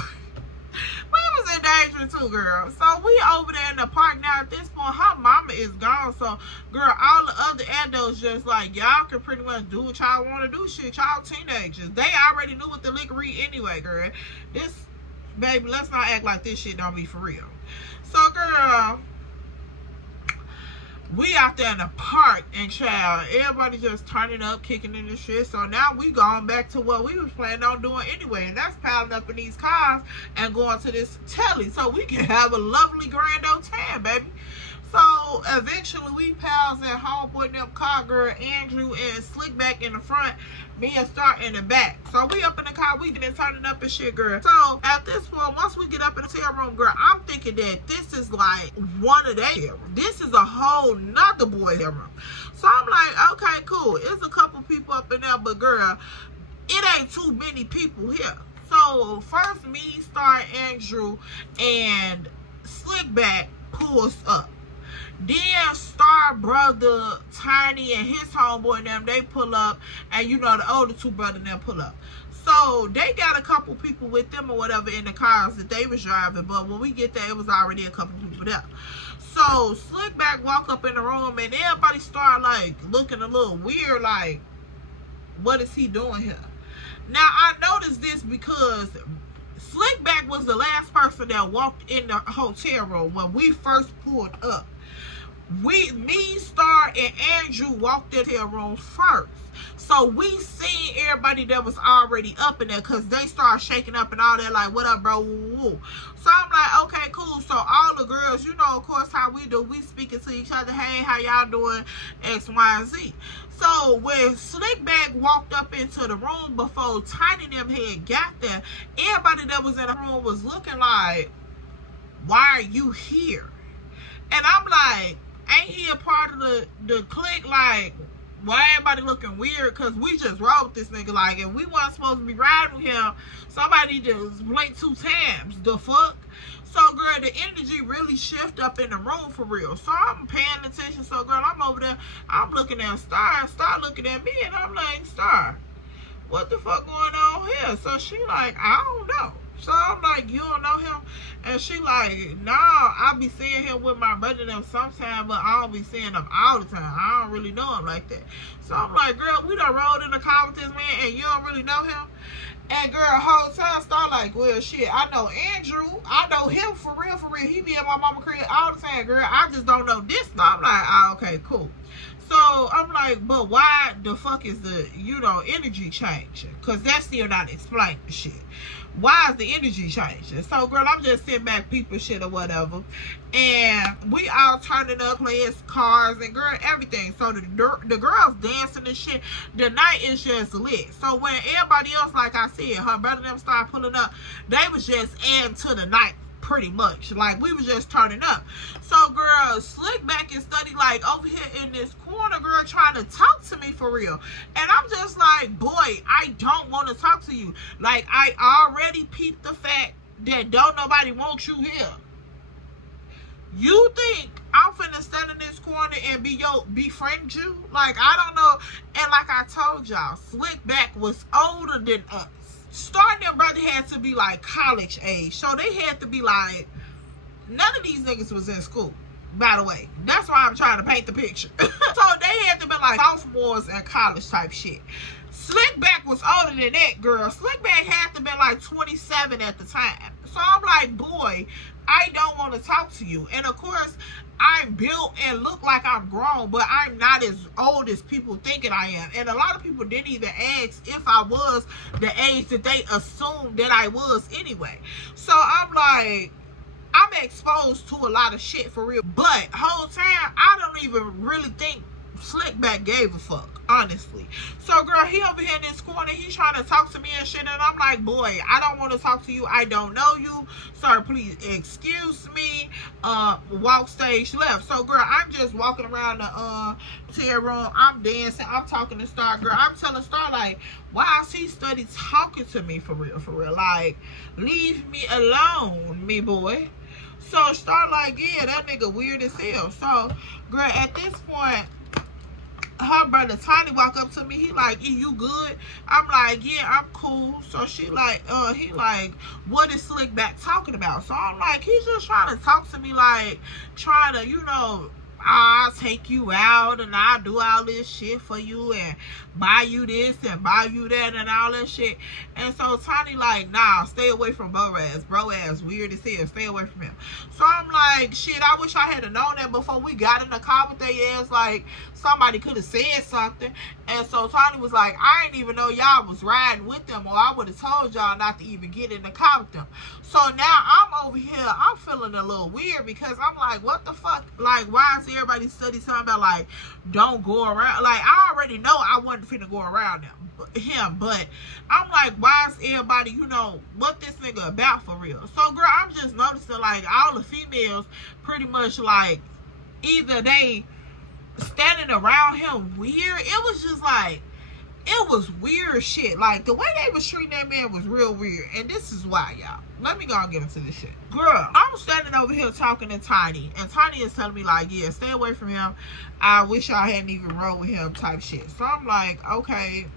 We was in danger, too, girl. So, we over there in the park. Now, at this point, her mama is gone. So, girl, all the other adults just like, y'all can pretty much do what y'all want to do. Shit, y'all teenagers. They already knew what the liquor anyway, girl. This, baby, let's not act like this shit don't be for real. So, girl, we out there in the park, and child, everybody just turning up, kicking in the shit. So now we going back to what we was planning on doing anyway, and that's piling up in these cars and going to this telly so we can have a lovely grand old time, baby. So eventually we pals and homeboy them car, girl, Andrew and Slick back in the front, me and Star in the back. So we up in the car, we getting turning up and shit, girl. So at this point, once we get up in the tail room, girl, I'm thinking that this is like one of their. This is a whole nother boy room. So I'm like, okay, cool. It's a couple people up in there, but girl, it ain't too many people here. So first me, Star, Andrew, and Slickback pulls up. Then Star brother Tiny and his homeboy and them, they pull up, and you know the older two brothers and them pull up. So they got a couple people with them or whatever in the cars that they was driving, but when we get there, it was already a couple people there. So Slickback walk up in the room and everybody start like looking a little weird, like, what is he doing here? Now I noticed this because Slickback was the last person that walked in the hotel room when we first pulled up. Me, Star, and Andrew walked in the hotel room first. So we seen everybody that was already up in there because they started shaking up and all that, like, what up, bro? Woo, woo. So I'm like, okay, cool. So all the girls, you know, of course, how we do, we speaking to each other, hey, how y'all doing, X, Y, and Z. So when Slickback walked up into the room before Tiny and them had got there, everybody that was in the room was looking like, why are you here? And I'm like, ain't he a part of the clique? Like, why everybody looking weird? Because we just rode this nigga. Like, if we wasn't supposed to be riding with him, somebody just blinked 2 times. The fuck? So, girl, the energy really shift up in the room for real. So, I'm paying attention. So, girl, I'm over there. I'm looking at Star. Star looking at me. And I'm like, Star, what the fuck going on here? So, she like, I don't know. So, I'm like, you don't know him? And she like, nah, I be seeing him with my brother them sometimes, but I don't be seeing him all the time. I don't really know him like that. So I'm like, girl, we done rode in the car with this man and you don't really know him? And girl, whole time Star like, well, shit, I know Andrew. I know him for real, for real. He be at my mama crib all the time, girl. I just don't know this. I'm like, oh, okay, cool. So I'm like, but why the fuck is the, you know, energy changing? Because that's still not explaining shit. Why is the energy changing? So, girl, I'm just sitting back peeping shit or whatever. And we all turning up, playing cards and, girl, everything. So, the girls dancing and shit. The night is just lit. So, when everybody else, like I said, her brother and them start pulling up, they was just adding to the night. Pretty much. Like, we was just turning up. So, girl, Slickback is study like over here in this corner, girl, trying to talk to me for real. And I'm just like, boy, I don't want to talk to you. Like, I already peeped the fact that don't nobody want you here. You think I'm finna stand in this corner and befriend you? Like, I don't know. And like I told y'all, Slickback was older than us. Star and their brother had to be like college age. So they had to be like, none of these niggas was in school, by the way. That's why I'm trying to paint the picture. So they had to be like sophomores and college type shit. Slickback was older than that, girl. Slickback had to be like 27 at the time. So I'm like, boy, I don't want to talk to you. And of course, I'm built and look like I'm grown, but I'm not as old as people thinking I am. And a lot of people didn't even ask if I was the age that they assumed that I was anyway. So I'm like, I'm exposed to a lot of shit for real. But whole time, I don't even really think Slickback gave a fuck, honestly. So, girl, he over here in this corner, he's trying to talk to me and shit, and I'm like, boy, I don't want to talk to you. I don't know you. Sir, please excuse me. Walk stage left. So, girl, I'm just walking around the hotel room. I'm dancing. I'm talking to Star, girl. I'm telling Star, like, why is he study talking to me for real, for real? Like, leave me alone, me boy. So, Star like, yeah, that nigga weird as hell. So, girl, at this point, her brother Tiny walk up to me. He like, "E, you good?" I'm like, "Yeah, I'm cool." So she like, he like, "What is Slickback talking about?" So I'm like, he's just trying to talk to me, like, trying to, you know, I'll take you out and I'll do all this shit for you and buy you this and buy you that and all that shit. And so Tiny like, nah, stay away from bro ass weird as hell, stay away from him. So I'm like, shit, I wish I had known that before we got in the car with their ass. Like, somebody could have said something. And so Tiny was like, I didn't even know y'all was riding with them, or I would have told y'all not to even get in the car with them. So now I'm over here, I'm feeling a little weird because I'm like, what the fuck? Like, why is everybody studying something about, like, don't go around? Like, I already know I wasn't finna go around him, but I'm like, why is everybody, you know, what this nigga about for real? So, girl, I'm just noticing, like, all the females pretty much, like, either they standing around him weird. It was just like, It was weird shit. Like, the way they was treating that man was real weird. And this is why, y'all. Let me go and get into this shit. Girl, I'm standing over here talking to Tiny. And Tiny is telling me, like, yeah, stay away from him. I wish I hadn't even rolled with him type shit. So I'm like, okay,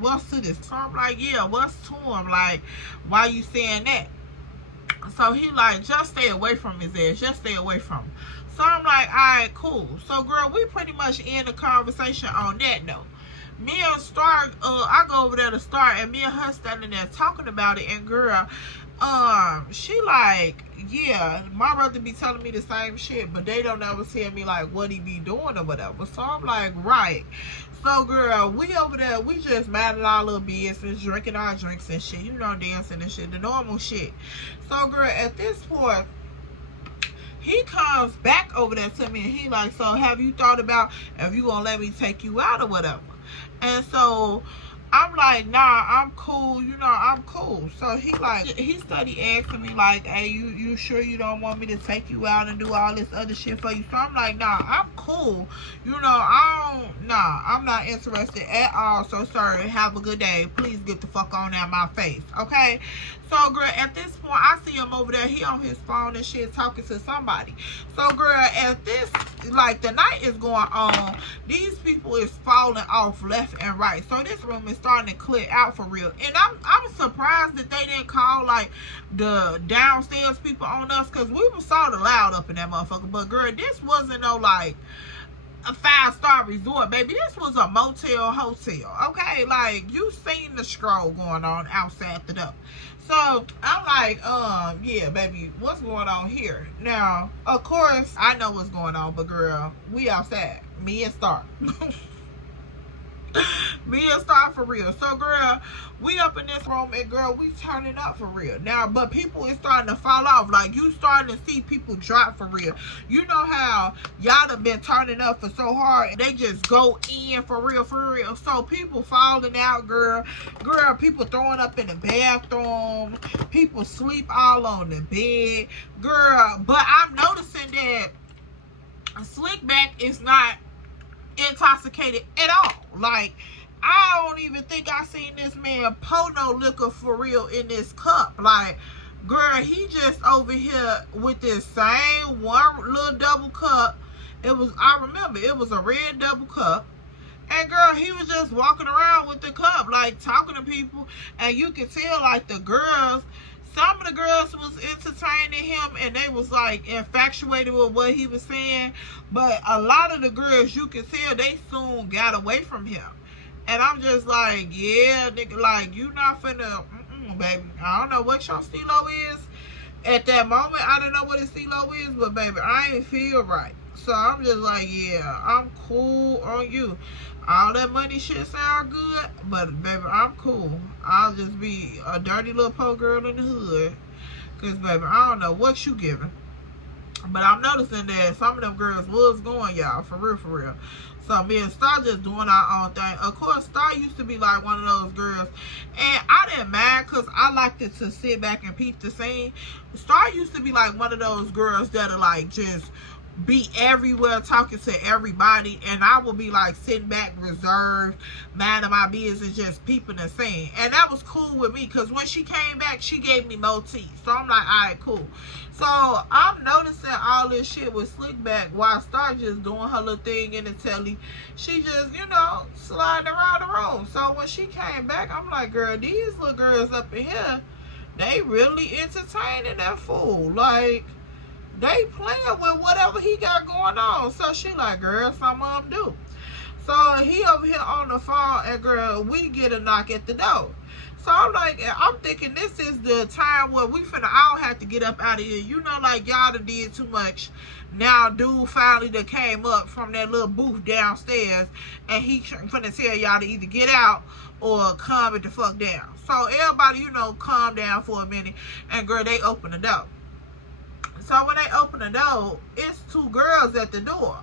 what's to this? So I'm like, yeah, what's to him? Like, why you saying that? So he like, just stay away from his ass. Just stay away from him. So I'm like, all right, cool. So, girl, we pretty much end the conversation on that note. Me and Star, I go over there to Star, and me and her standing there talking about it, and girl, she like, yeah, my brother be telling me the same shit, but they don't ever tell me like what he be doing or whatever. So I'm like, right. So, girl, we over there, we just mad at our little business, drinking our drinks and shit, you know, dancing and shit, the normal shit. So, girl, at this point, he comes back over there to me, and he like, so have you thought about if you gonna let me take you out or whatever? And so I'm like, nah, I'm cool, you know, I'm cool. So he like, he started asking me like, hey, you sure you don't want me to take you out and do all this other shit for you? So I'm like, nah, I'm cool, you know, I'm not interested at all. So sorry, have a good day, please get the fuck on out my face, okay? So, girl, at this point, I see him over there. He on his phone and shit talking to somebody. So, girl, at this, like, the night is going on. These people is falling off left and right. So, this room is starting to clear out for real. And I'm surprised that they didn't call, like, the downstairs people on us. Because we were sort of loud up in that motherfucker. But, girl, this wasn't no, like, a 5-star resort, baby. This was a motel hotel, okay? Like, you seen the stroll going on outside the door. So I'm like, yeah, baby, what's going on here? Now, of course, I know what's going on, but girl, we outside. Me and Star. Me and Star for real. So, girl, we up in this room, and girl, we turning up for real. Now, but people is starting to fall off. Like, you starting to see people drop for real. You know how y'all done been turning up for so hard, and they just go in for real, for real. So, people falling out, girl. Girl, people throwing up in the bathroom. People sleep all on the bed. Girl, but I'm noticing that Slickback is not intoxicated at all. Like, I don't even think I seen this man pour no liquor for real in this cup. Like, girl, he just over here with this same one little double cup. I remember it was a red double cup. And girl, he was just walking around with the cup, like talking to people. And you could tell, like, the girls, some of the girls was entertaining him, and they was like infatuated with what he was saying. But a lot of the girls, you can tell, they soon got away from him. And I'm just like, yeah, nigga, like, you not finna, baby. I don't know what your stilo is. At that moment, I don't know what his stilo is, but baby, I ain't feel right. So I'm just like, yeah, I'm cool on you. All that money shit sound good, but baby, I'm cool. I'll just be a dirty little poor girl in the hood. Cause baby, I don't know what you giving. But I'm noticing that some of them girls was going, y'all, for real, for real. So me and Star just doing our own thing. Of course, Star used to be like one of those girls, and I didn't mind because I liked it to sit back and peep the scene. Star used to be like one of those girls that are like just be everywhere talking to everybody, and I would be like sitting back reserved, minding my business, just peeping the scene. And that was cool with me because when she came back, she gave me more tea. So I'm like, all right, cool. So I'm noticing all this shit with Slickback while Star just doing her little thing in the telly. She just, you know, sliding around the room. So when she came back, I'm like, girl, these little girls up in here, they really entertaining that fool. Like, they playing with whatever he got going on. So she like, girl, some of them do. So he over here on the phone, and girl, we get a knock at the door. So I'm like, I'm thinking this is the time where we finna all have to get up out of here. You know, like, y'all done did too much. Now dude finally done came up from that little booth downstairs, and he finna tell y'all to either get out or calm it the fuck down. So everybody, you know, calm down for a minute, and girl, they open the door. So when they open the door, it's two girls at the door.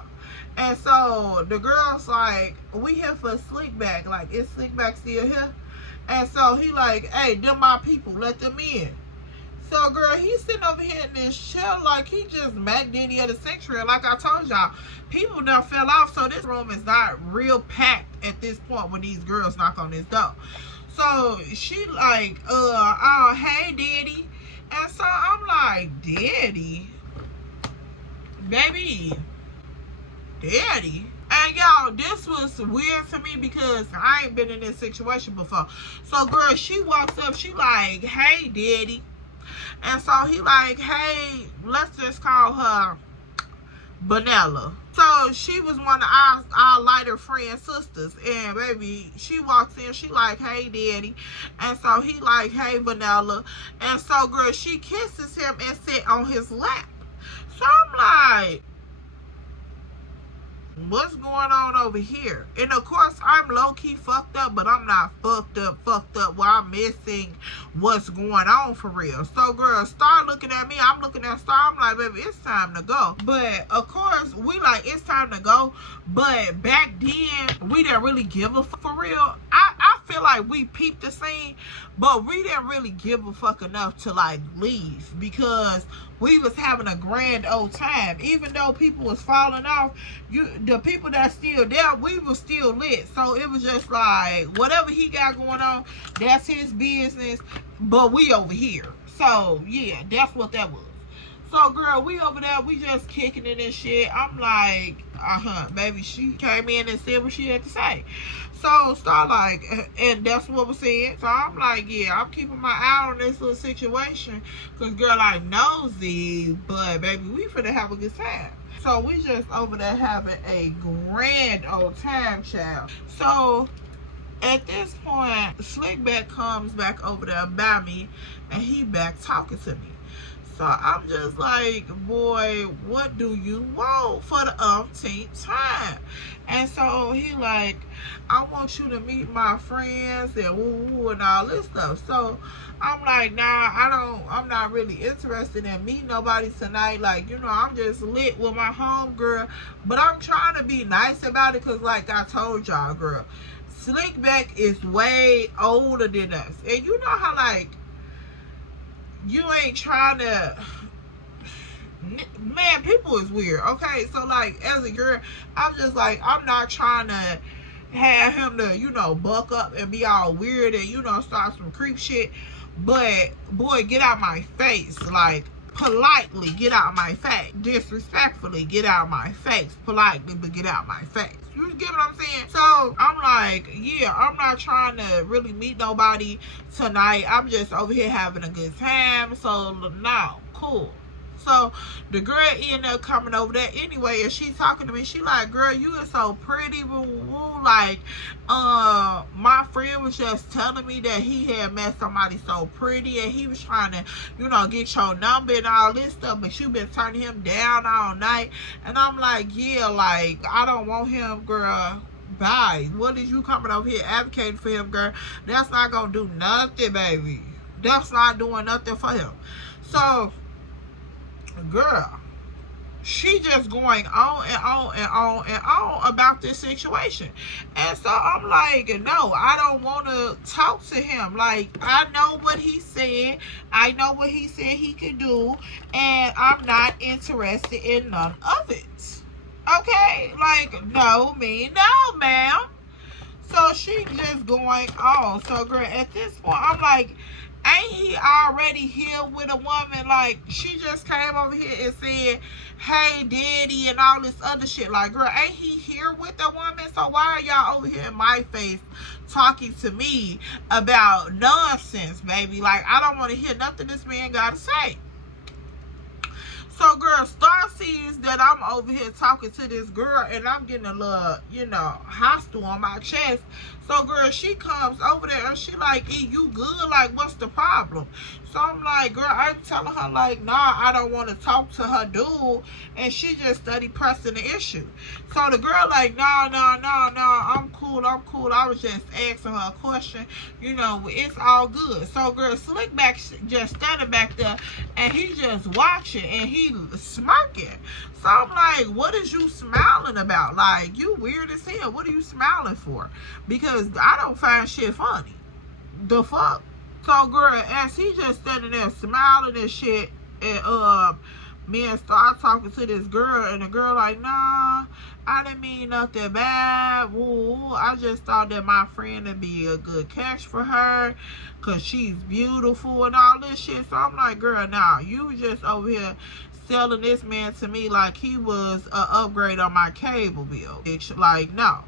And so the girl's like, we here for Slickback. Like, is Slickback still here? And so he like, hey, them my people, let them in. So, girl, he's sitting over here in this chair like he just Mac Diddy of the century. And like I told y'all, people done fell off. So this room is not real packed at this point when these girls knock on this door. So she like, oh, hey, Daddy. And so I'm like, Daddy? Baby, Daddy? And y'all, this was weird to me because I ain't been in this situation before. So, girl, she walks up, she like, hey, Daddy. And so he like, hey, let's just call her Vanilla. So she was one of our lighter friend sisters. And baby, she walks in, she like, hey, Daddy. And so he like, hey, Vanilla. And so, girl, she kisses him and sit on his lap. So I'm like, what's going on over here? And of course, I'm low-key fucked up, but I'm not fucked up while I'm missing what's going on for real. So, girl, Star looking at me, I'm looking at Star, I'm like, baby, it's time to go. But, of course, we like, it's time to go. But back then, we didn't really give a fuck for real. I feel like we peeped the scene, but we didn't really give a fuck enough to, like, leave. Because we was having a grand old time. Even though people was falling off, the people that's still there, we was still lit. So it was just like, whatever he got going on, that's his business. But we over here. So, yeah, that's what that was. So, girl, we over there, we just kicking it and shit. I'm like, baby, she came in and said what she had to say. So, Star like, and that's what was said. So, I'm like, yeah, I'm keeping my eye on this little situation. Because, girl, I'm nosy, but, baby, we finna have a good time. So, we just over there having a grand old time, child. So, at this point, Slickback comes back over there by me, and he back talking to me. So I'm just like, boy, what do you want for the umpteenth time? And so he like, I want you to meet my friends and woo and all this stuff. So I'm like, nah, I'm not really interested in meeting nobody tonight. Like, you know, I'm just lit with my homegirl. But I'm trying to be nice about it because like I told y'all, girl, Slickback is way older than us. And you know how like, you ain't trying to, man, people is weird, okay? So, like, as a girl, I'm just like, I'm not trying to have him to, you know, buck up and be all weird and, you know, start some creep shit. But, boy, get out my face. Like, politely get out my face. Disrespectfully get out my face. Politely, but get out my face. You get what I'm saying? So, I'm like, yeah, I'm not trying to really meet nobody tonight. I'm just over here having a good time. So, no, cool. So, the girl ended up coming over there anyway, and she talking to me. She like, girl, you are so pretty, woo, woo. Like, my friend was just telling me that he had met somebody so pretty, and he was trying to, you know, get your number and all this stuff, but you been turning him down all night. And I'm like, yeah, like, I don't want him, girl. Bye. What is you coming over here advocating for him, girl? That's not gonna do nothing, baby. That's not doing nothing for him. So, girl, she just going on and on and on and on about this situation. And so I'm like, no, I don't want to talk to him. Like, I know what he said. I know what he said he could do. And I'm not interested in none of it. Okay? Like, no, ma'am. So she just going on. So, girl, at this point, I'm like, ain't he already here with a woman? Like, she just came over here and said, hey, Daddy, and all this other shit. Like, girl, ain't he here with a woman? So why are y'all over here in my face talking to me about nonsense, baby? Like, I don't want to hear nothing this man got to say. So, girl, Star sees that I'm over here talking to this girl, and I'm getting a little, you know, hostile on my chest. So, girl, she comes over there, and she like, E, you good? Like, what's the problem? So, I'm like, girl, I'm telling her, like, nah, I don't want to talk to her dude. And she just study pressing the issue. So, the girl like, no, I'm cool. I was just asking her a question. You know, it's all good. So, girl, Slickback just standing back there, and he just watching, and he smirking. So, I'm like, what is you smiling about? Like, you weird as hell. What are you smiling for? Because I don't find shit funny. The fuck? So, girl, as he just standing there smiling and shit, and me and start talking to this girl, and the girl like, nah, I didn't mean nothing bad. Woo, I just thought that my friend would be a good catch for her, cause she's beautiful and all this shit. So I'm like, girl, nah, you just over here selling this man to me like he was an upgrade on my cable bill. Bitch, like, no.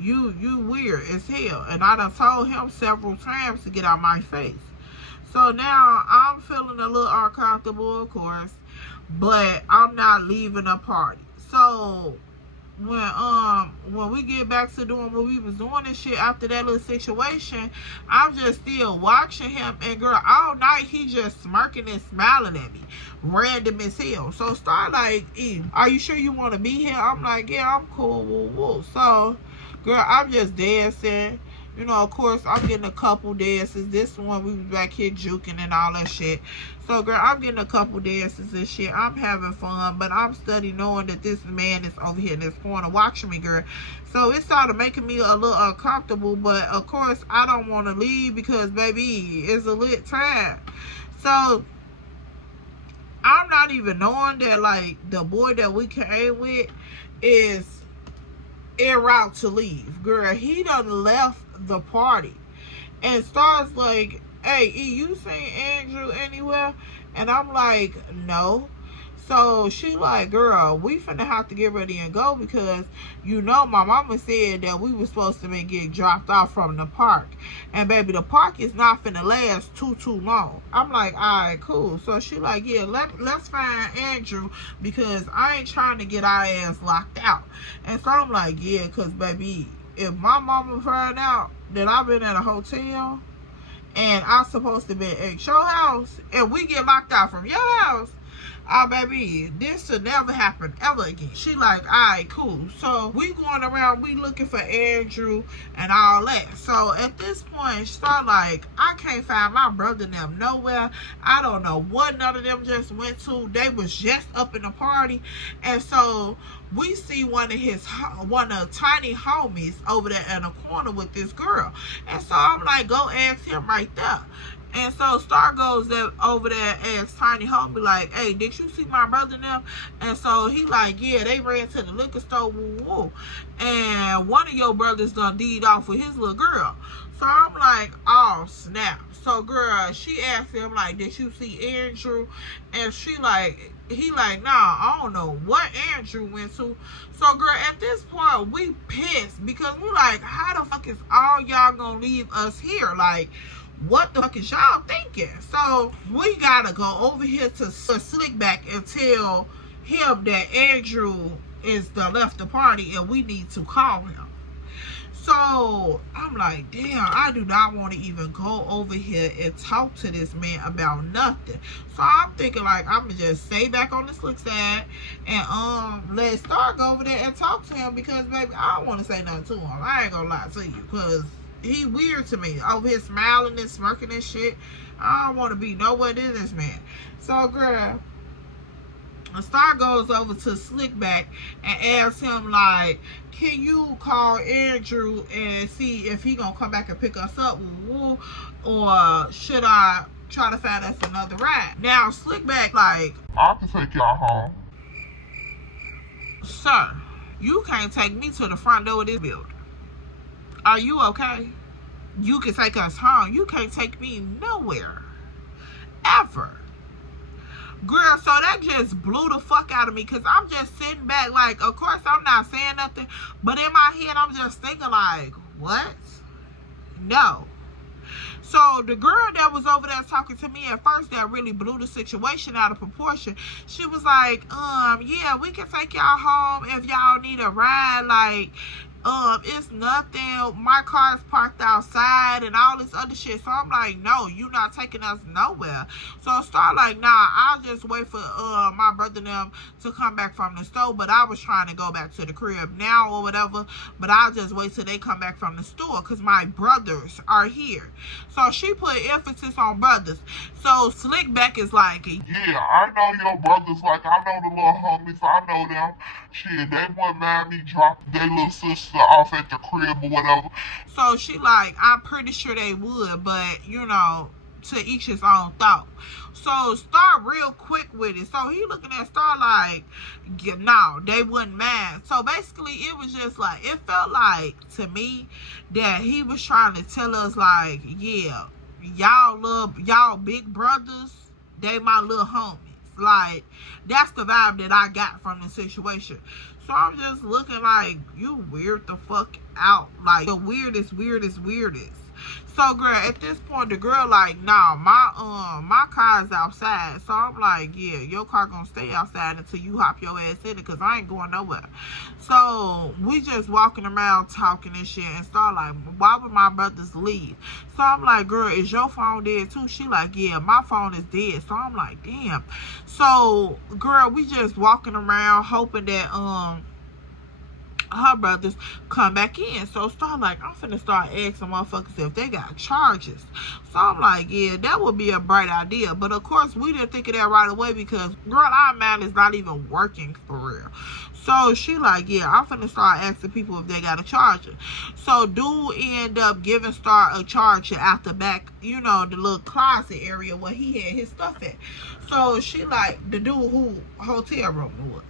You weird as hell. And I done told him several times to get out my face. So now I'm feeling a little uncomfortable, of course, but I'm not leaving a party. So when we get back to doing what we was doing and shit after that little situation, I'm just still watching him, and girl, all night he just smirking and smiling at me, random as hell. So start like, are you sure you want to be here? I'm like, yeah, I'm cool, woo woo. So girl, I'm just dancing. You know, of course, I'm getting a couple dances. This one, we was back here juking and all that shit. So, girl, I'm getting a couple dances and shit. I'm having fun, but I'm studying knowing that this man is over here in this corner watching me, girl. So, it started making me a little uncomfortable, but, of course, I don't want to leave because, baby, it's a lit time. So, I'm not even knowing that, like, the boy that we came with is en route to leave. Girl, he done left the party and starts like, hey, you seen Andrew anywhere? And I'm like, no. So she like, girl, we finna have to get ready and go because you know my mama said that we were supposed to get dropped off from the park. And baby, the park is not finna last too long. I'm like, alright, cool. So she like, yeah, let's find Andrew because I ain't trying to get our ass locked out. And so I'm like, yeah, cause baby, if my mama find out that I've been at a hotel and I'm supposed to be at your house and we get locked out from your house, oh baby, this should never happen ever again. She like, alright, cool. So we going around, we looking for Andrew and all that. So at this point, start like, I can't find my brother and them nowhere. I don't know what none of them just went to. They was just up in the party. And so we see one of tiny homies over there in the corner with this girl. And so I'm like, go ask him right there. And so Star goes over there and asks Tiny Homie like, hey, did you see my brother and them? And so he like, yeah, they ran to the liquor store, woo woo. And one of your brothers done deed off with his little girl. So I'm like, oh snap. So girl, she asked him like, did you see Andrew? And he like, nah, I don't know what Andrew went to. So girl, at this point, we pissed because we like, how the fuck is all y'all gonna leave us here? Like, what the fuck is y'all thinking? So we gotta go over here to Slickback and tell him that Andrew is left the party and we need to call him. So I'm like, damn, I do not want to even go over here and talk to this man about nothing. So I'm thinking like, I'm gonna just stay back on the slick side and let Star go over there and talk to him because baby, I don't want to say nothing to him. I ain't gonna lie to you because he weird to me. Over here smiling and smirking and shit. I don't want to be nowhere near this man. So girl, Star goes over to Slickback and asks him like, can you call Andrew and see if he gonna come back and pick us up, or should I try to find us another ride? Now Slickback like, I can take y'all home. Sir, you can't take me to the front door of this building. Are you okay? You can take us home. You can't take me nowhere. Ever. Girl, so that just blew the fuck out of me because I'm just sitting back like, of course I'm not saying nothing, but in my head I'm just thinking like, what? No. So the girl that was over there talking to me at first that really blew the situation out of proportion, she was like, yeah, we can take y'all home if y'all need a ride. Like, it's nothing. My car's parked outside and all this other shit. So I'm like, no, you not taking us nowhere. So I start like, nah, I'll just wait for my brother and them to come back from the store. But I was trying to go back to the crib now or whatever. But I'll just wait till they come back from the store because my brothers are here. So she put emphasis on brothers. So Slickback is like, yeah, I know your brothers. Like, I know the little homies. I know them. Shit, they wouldn't mind me dropping their little sister off at the crib or whatever. So she like, I'm pretty sure they would, but you know, to each his own thought. So Star real quick with it. So he looking at Star like, yeah, no, they wasn't mad. So basically it was just like, it felt like to me that he was trying to tell us like, yeah, y'all big brothers, they my little homies. Like, that's the vibe that I got from the situation. So I'm just looking like, you weird the fuck out. Like, the weirdest. So, girl, at this point, the girl like, nah, my car's outside. So I'm like, yeah, your car gonna stay outside until you hop your ass in it, because I ain't going nowhere. So we just walking around talking and shit, and start like, why would my brothers leave? So I'm like, girl, is your phone dead too? She like, yeah, my phone is dead. So I'm like, damn. So, girl, we just walking around hoping that her brothers come back in. So Star like, I'm finna start asking motherfuckers if they got charges. So I'm like, yeah, that would be a bright idea. But of course we didn't think of that right away, because girl, our man is not even working for real. So she like, yeah, I'm finna start asking people if they got a charger. So dude end up giving Star a charger out the back, you know, the little closet area where he had his stuff at. So she like, the dude who hotel room was.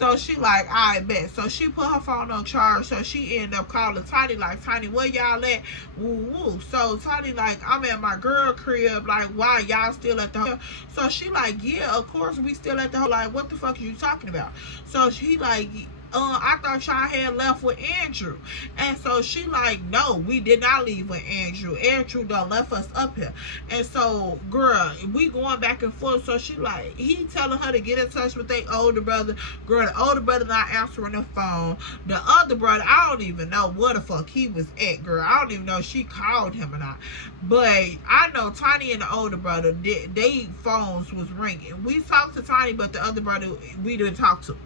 So she like, I bet. So she put her phone on charge. So she ended up calling Tiny like, Tiny, where y'all at? Woo woo. So Tiny like, I'm at my girl crib. Like, why y'all still at the hotel? So she like, yeah, of course we still at the hotel. Like, what the fuck are you talking about? So she like, I thought y'all had left with Andrew. And so she like, no, we did not leave with Andrew. Andrew done left us up here. And so, girl, we going back and forth. So she like, he telling her to get in touch with their older brother. Girl, the older brother not answering the phone. The other brother, I don't even know where the fuck he was at, girl. I don't even know if she called him or not. But I know Tiny and the older brother, they phones was ringing. We talked to Tiny, but the other brother we didn't talk to.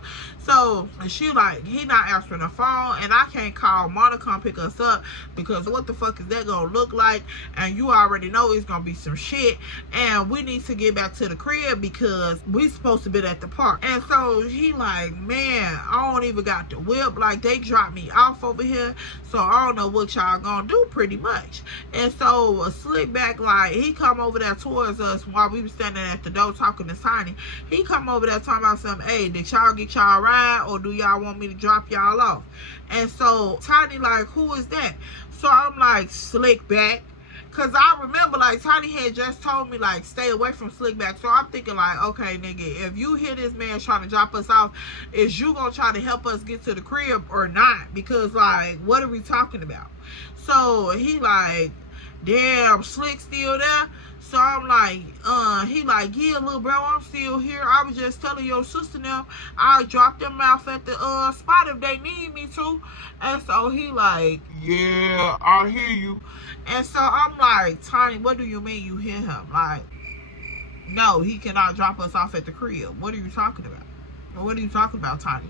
So she like, he not answering the phone, and I can't call Monica come pick us up, because what the fuck is that gonna look like? And you already know it's gonna be some shit, and we need to get back to the crib because we supposed to be at the park. And so he like, man, I don't even got the whip. Like, they dropped me off over here, so I don't know what y'all gonna do, pretty much. And so Slick back, like, he come over there towards us while we were standing at the door talking to Tiny. He come over there talking about something, hey, did y'all get y'all ride, or do y'all want me to drop y'all off? And so Tiny like, who is that? So I'm like, Slick back. Cause I remember like Tiny had just told me like, stay away from Slickback. So I'm thinking like, okay, nigga, if you hear this man trying to drop us off, is you gonna try to help us get to the crib or not? Because like, what are we talking about? So he like, damn, Slick still there? So I'm like, he like, yeah, little bro, I'm still here. I was just telling your sister now, I'll drop them off at the spot if they need me to. And so he like, yeah, I hear you. And so I'm like, Tiny, what do you mean you hear him? Like, no, he cannot drop us off at the crib. What are you talking about? What are you talking about, Tiny?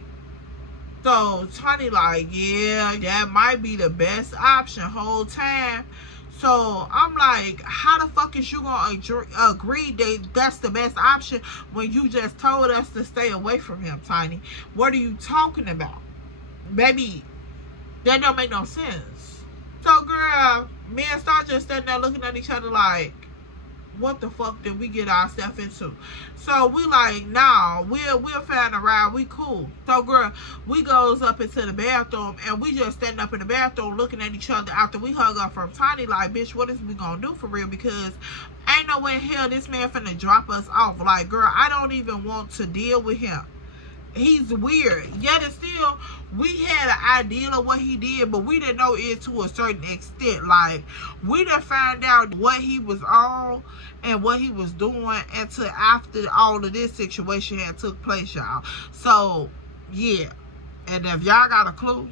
So Tiny like, yeah, that might be the best option whole time. So I'm like, how the fuck is you gonna agree that that's the best option when you just told us to stay away from him, Tiny? What are you talking about? Baby, that don't make no sense. So girl, me and Star just standing there looking at each other like, what the fuck did we get ourselves into? So we like, nah, we'll find a ride, we cool. So girl, we goes up into the bathroom, and we just standing up in the bathroom looking at each other after we hung up from Tiny like, bitch, what is we gonna do for real? Because ain't no way in hell this man finna drop us off. Like, girl, I don't even want to deal with him. He's weird. Yet and still, we had an idea of what he did, but we didn't know it to a certain extent. Like, we didn't find out what he was on and what he was doing until after all of this situation had took place, y'all. So, yeah. And if y'all got a clue,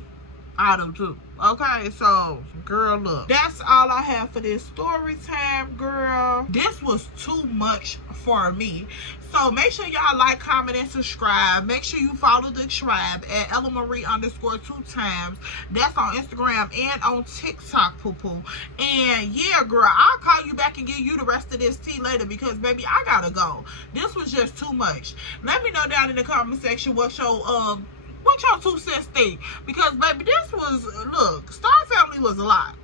I do too. Okay, so, girl, look. That's all I have for this story time, girl. This was too much for me. So, make sure y'all like, comment, and subscribe. Make sure you follow the tribe at Ellaamarie_2times. That's on Instagram and on TikTok, poo-poo. And, yeah, girl, I'll call you back and give you the rest of this tea later because, baby, I gotta go. This was just too much. Let me know down in the comment section what your 2 cents think, because baby, this was, look, Star Family was a lot.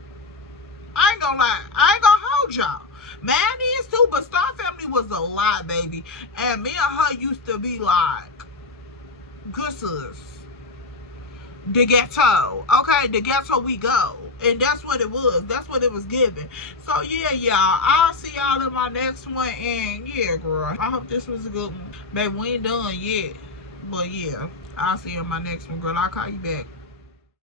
I ain't gonna lie, I ain't gonna hold y'all, Man is too, but Star Family was a lot, baby. And me and her used to be like, good sis. The ghetto. Okay, the ghetto we go. And that's what it was. That's what it was given. So, yeah, y'all. I'll see y'all in my next one. And, yeah, girl. I hope this was a good one. Baby, we ain't done yet. But, yeah. I'll see you in my next one, girl. I'll call you back.